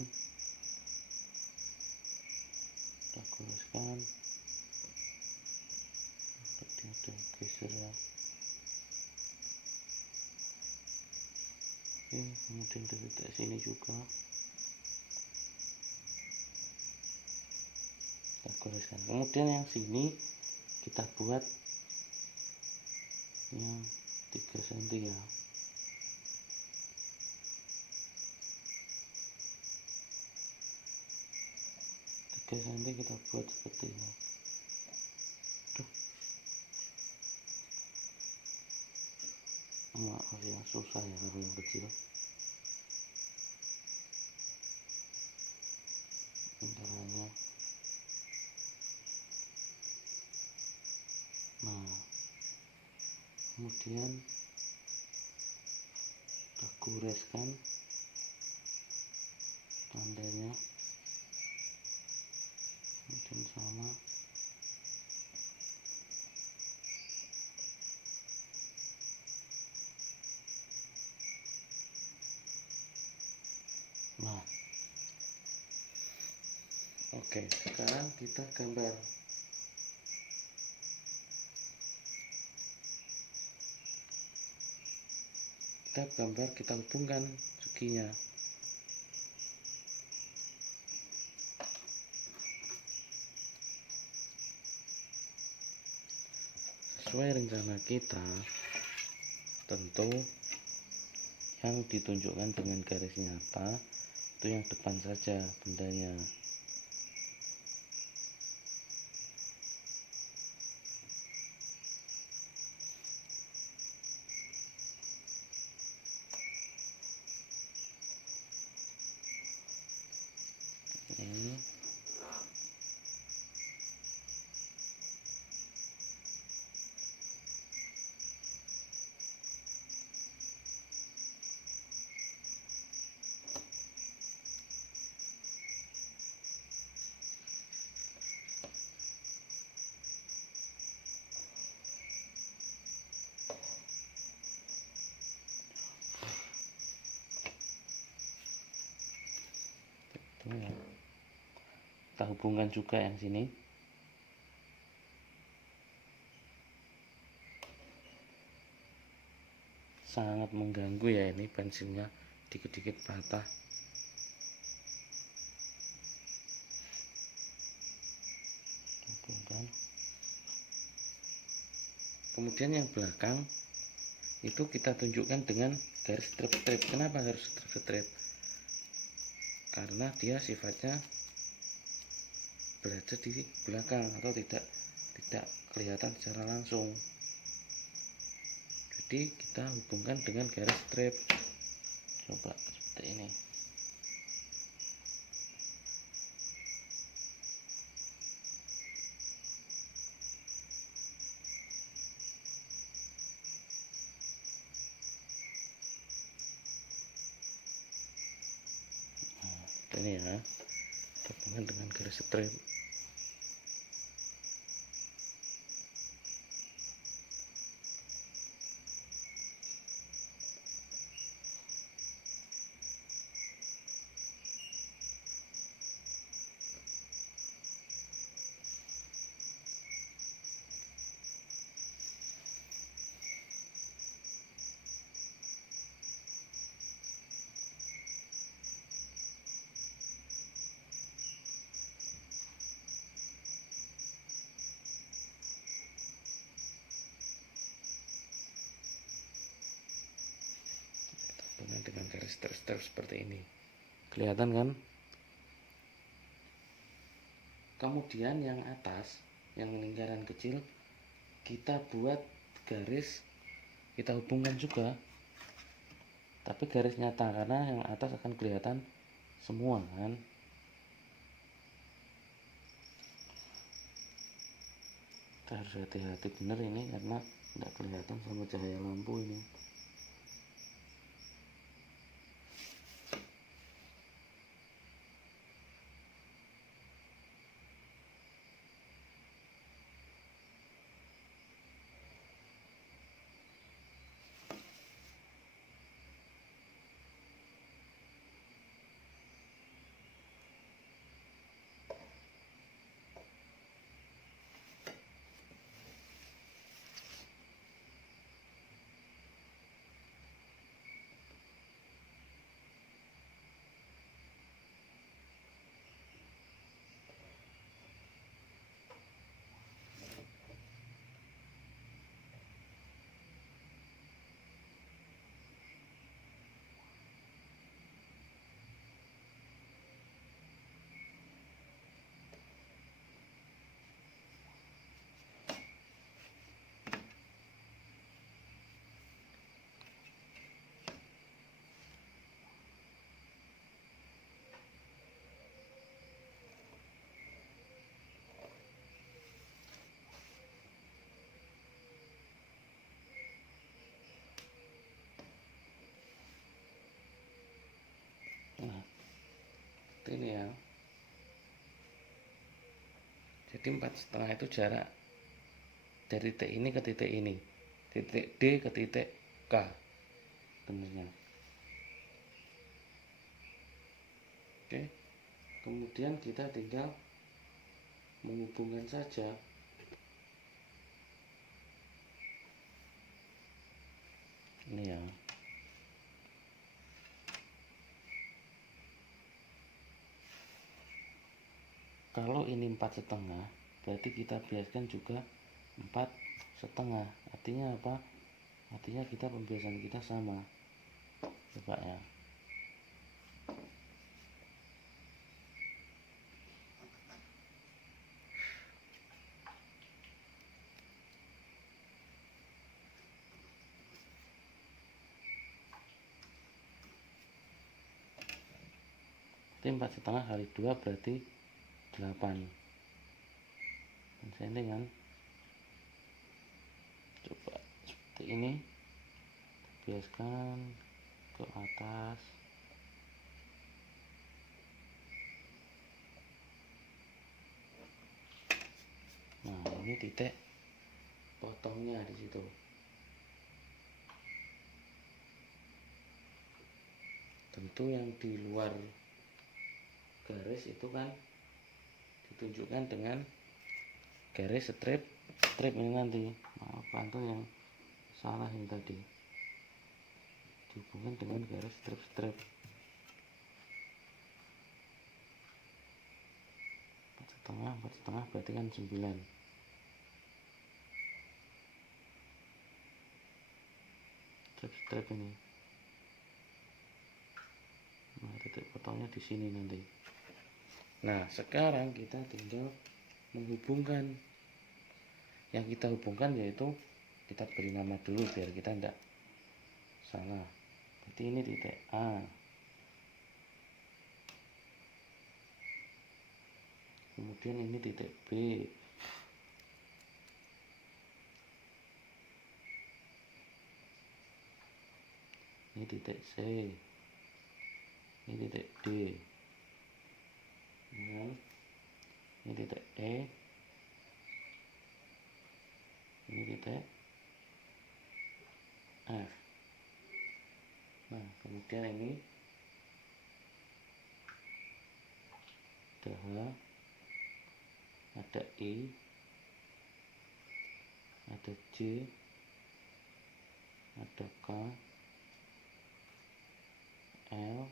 tadi ada geser ya. Oke, kemudian dari titik sini juga kita goreskan. Kemudian yang sini kita buat yang 3 cm ya. 3 cm kita buat seperti ini. Maaf ya, susah ya kalau yang kecil. Caranya. Nah, kemudian kita goreskan tandanya, kemudian sama. Nah, oke, sekarang kita gambar. Kita hubungkan seginya. Sesuai rencana kita, tentu yang ditunjukkan dengan garis nyata itu yang depan saja bendanya. Ini ya. Kita hubungkan juga yang sini. Sangat mengganggu ya, ini pensilnya dikit-dikit patah. Hubungkan. Kemudian yang belakang itu kita tunjukkan dengan garis strip-strip. Kenapa harus strip-strip? Karena dia sifatnya berada di belakang atau tidak kelihatan secara langsung. Jadi kita hubungkan dengan garis strip. Coba seperti ini. ini ya, hubungan dengan garis strip. Dengan garis strip seperti ini, kelihatan kan? Kemudian yang atas, yang lingkaran kecil, kita buat garis, kita hubungkan juga, tapi garis nyata, karena yang atas akan kelihatan semua kan. Kita harus hati-hati bener ini, karena tidak kelihatan sama cahaya lampu ini. Nah, ini ya. Jadi 4,5 itu jarak dari titik ini ke titik ini, titik D ke titik K benarnya. Oke, kemudian kita tinggal menghubungkan saja. Ini ya. Kalau ini 4,5, berarti kita biaskan juga 4,5. Artinya apa? Artinya kita pembiasan kita sama. Coba ya. Berarti 4,5 kali 2 berarti 8 cm kan. Coba seperti ini, biaskan ke atas. Nah, ini titik potongnya di situ. Tentu yang di luar garis itu kan ditunjukkan dengan garis strip ini nanti. Maaf, bantu yang salah ini tadi, dihubungkan dengan garis strip 4,5 berarti kan 9 strip ini. Nah, titik potongnya di sini nanti. Nah, sekarang kita tinggal menghubungkan. Yang kita hubungkan yaitu kita beri nama dulu biar kita tidak salah. Jadi ini titik A, kemudian ini titik B, ini titik C, ini titik D. Nah, ini titik E, ini titik F. Nah, kemudian ini ada H, ada I, ada J, ada K, L,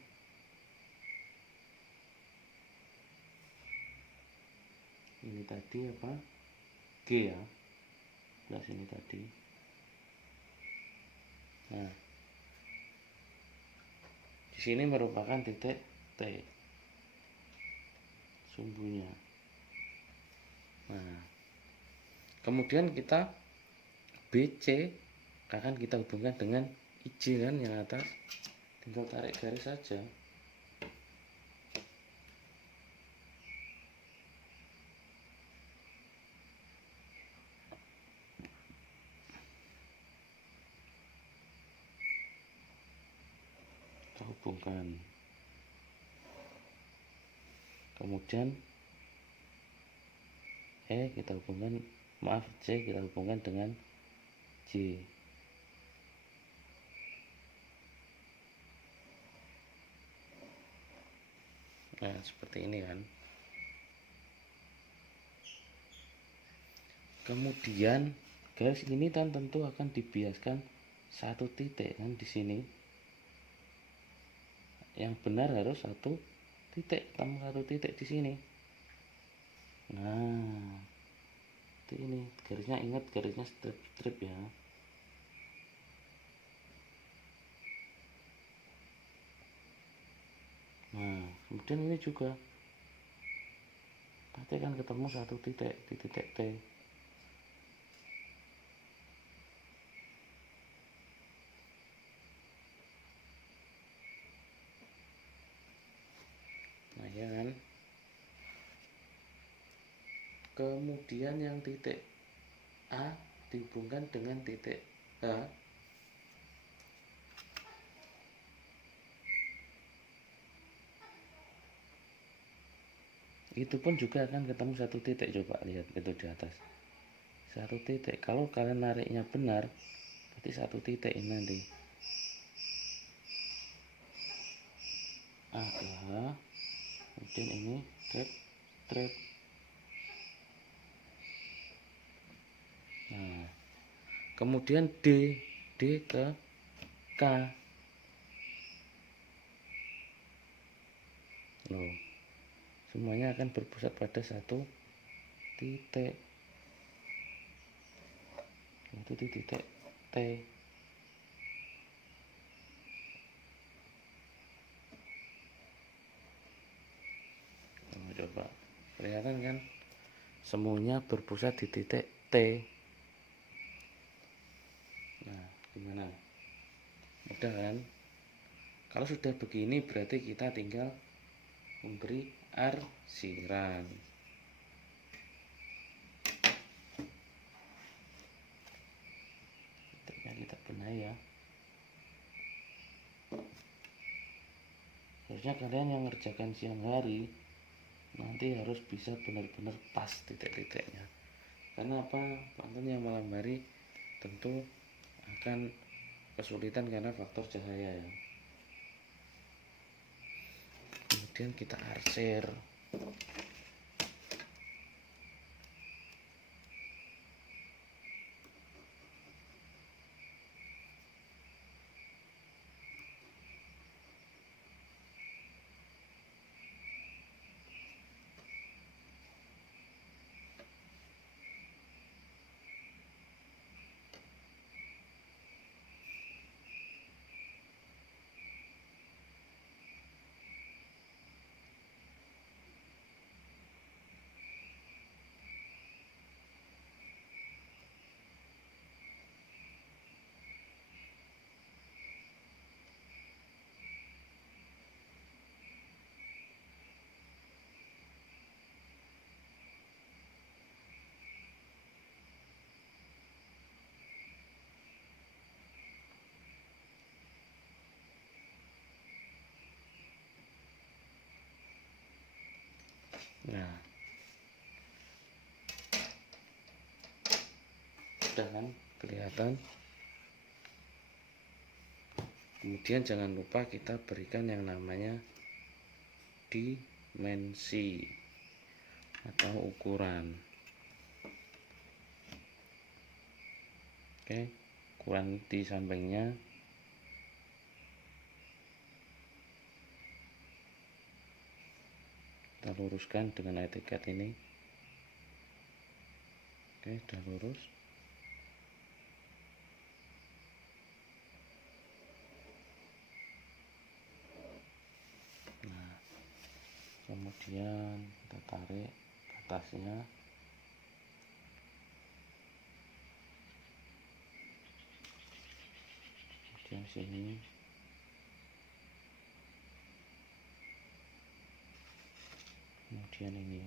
ini tadi apa? G ya, sebelah sini tadi. Nah, di sini merupakan titik T, sumbunya. Nah, kemudian kita BC akan kita hubungkan dengan IJ kan yang atas, tinggal tarik garis saja. Kita hubungkan. Kemudian kita hubungkan, maaf, C kita hubungkan dengan J. Nah, seperti ini kan. Kemudian garis ini kan tentu akan dibiaskan satu titik kan di sini. Yang benar harus satu titik, tambah satu titik di sini. Nah, itu ini garisnya, ingat garisnya strip ya. Nah, kemudian ini juga pasti kan ketemu satu titik di titik T. Nah, ya kan. Kemudian yang titik A dihubungkan dengan titik H. Itu pun juga akan ketemu satu titik, coba lihat itu di atas. Satu titik. Kalau kalian nariknya benar, berarti satu titik ini nanti. A ke H, kemudian ini strip. Nah, kemudian D ke K. Loh, semuanya akan berpusat pada satu titik, yaitu di titik T. Nah, coba kelihatan kan, semuanya berpusat di titik T. Nah, gimana? Mudah kan? Kalau sudah begini berarti kita tinggal memberi arsiran. Titiknya kita benahi ya. Harusnya kalian yang ngerjakan siang hari nanti harus bisa benar-benar pas titik-titiknya. Karena apa? Teman-teman yang malam hari tentu akan kesulitan karena faktor cahaya ya. Kemudian kita arsir. Nah, sudah kan kelihatan. Kemudian jangan lupa kita berikan yang namanya dimensi atau ukuran. Oke, ukuran di sampingnya kita luruskan dengan etiket ini. Oke, sudah lurus. Nah, kemudian kita tarik ke atasnya. Kemudian sini. Kemudian ini.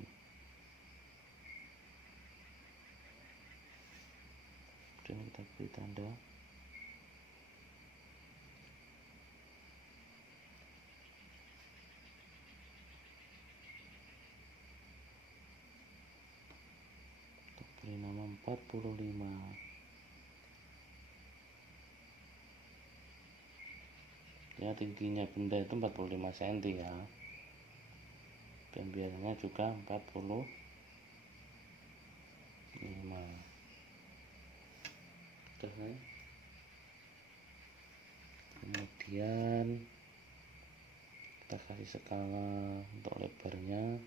Kemudian kita beri tanda. Kita beri nama 45. Ya, tingginya benda itu 45 cm ya. Dan biasanya juga 45. Kemudian kita kasih skala untuk lebarnya.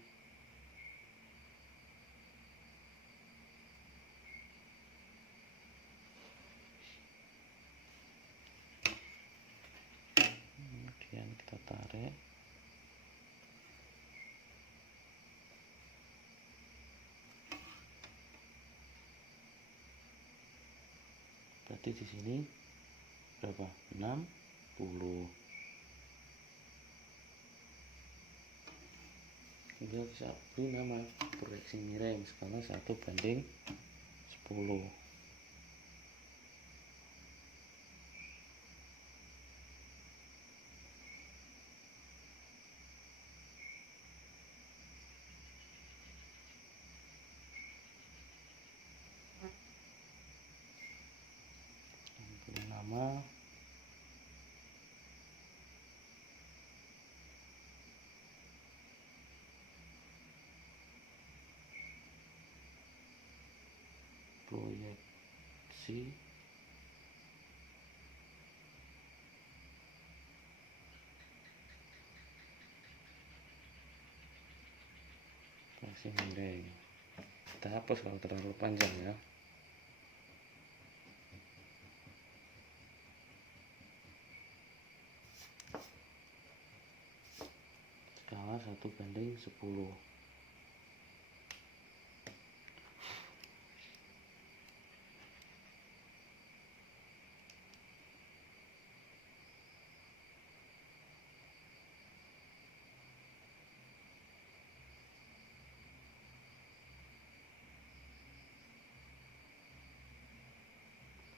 Kemudian kita tarik. Berarti di sini berapa? 60. Tinggal bisa beri nama proyeksi miring skala 1:10. Beri nama proyeksi miring. Kita hapus kalau terlalu panjang ya. Skala 1:10.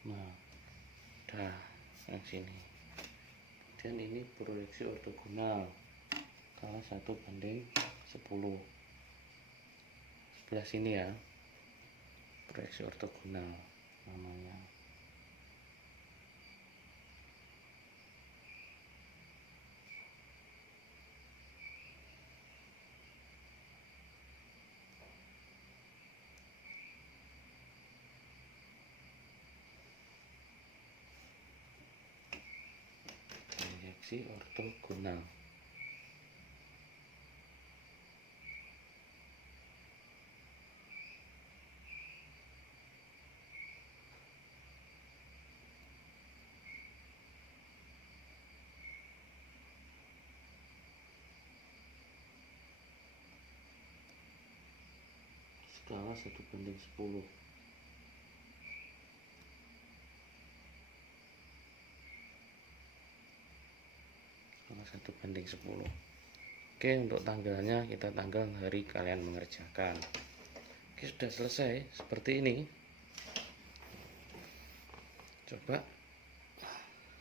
Nah, udah yang sini. Dan ini proyeksi ortogonal skala 1:10. Sebelah sini ya, proyeksi ortogonal namanya. Proyeksi ortogonal. Skala 1:10. Skala 1:10. Oke, untuk tanggalnya kita tanggal hari kalian mengerjakan. Oke, sudah selesai seperti ini. Coba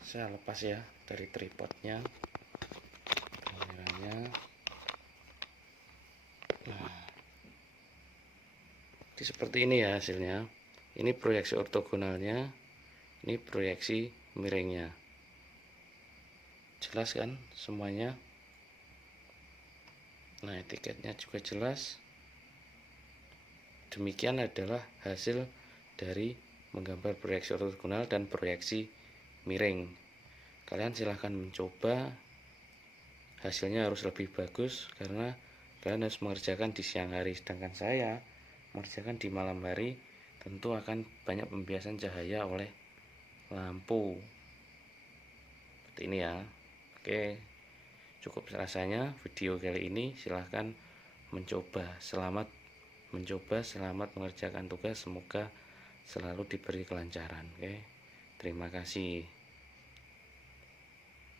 saya lepas ya dari tripodnya, kameranya. Nah, seperti ini ya hasilnya. Ini proyeksi ortogonalnya, ini proyeksi miringnya. Jelas kan semuanya? Nah, etiketnya juga jelas. Demikian adalah hasil dari menggambar proyeksi ortogonal dan proyeksi miring. Kalian silahkan mencoba. Hasilnya harus lebih bagus karena kalian harus mengerjakan di siang hari, sedangkan saya mengerjakan di malam hari. Tentu akan banyak pembiasan cahaya oleh lampu seperti ini ya. Oke, cukup rasanya video kali ini. Silahkan mencoba. Selamat mencoba, selamat mengerjakan tugas. Semoga selalu diberi kelancaran. Oke, terima kasih.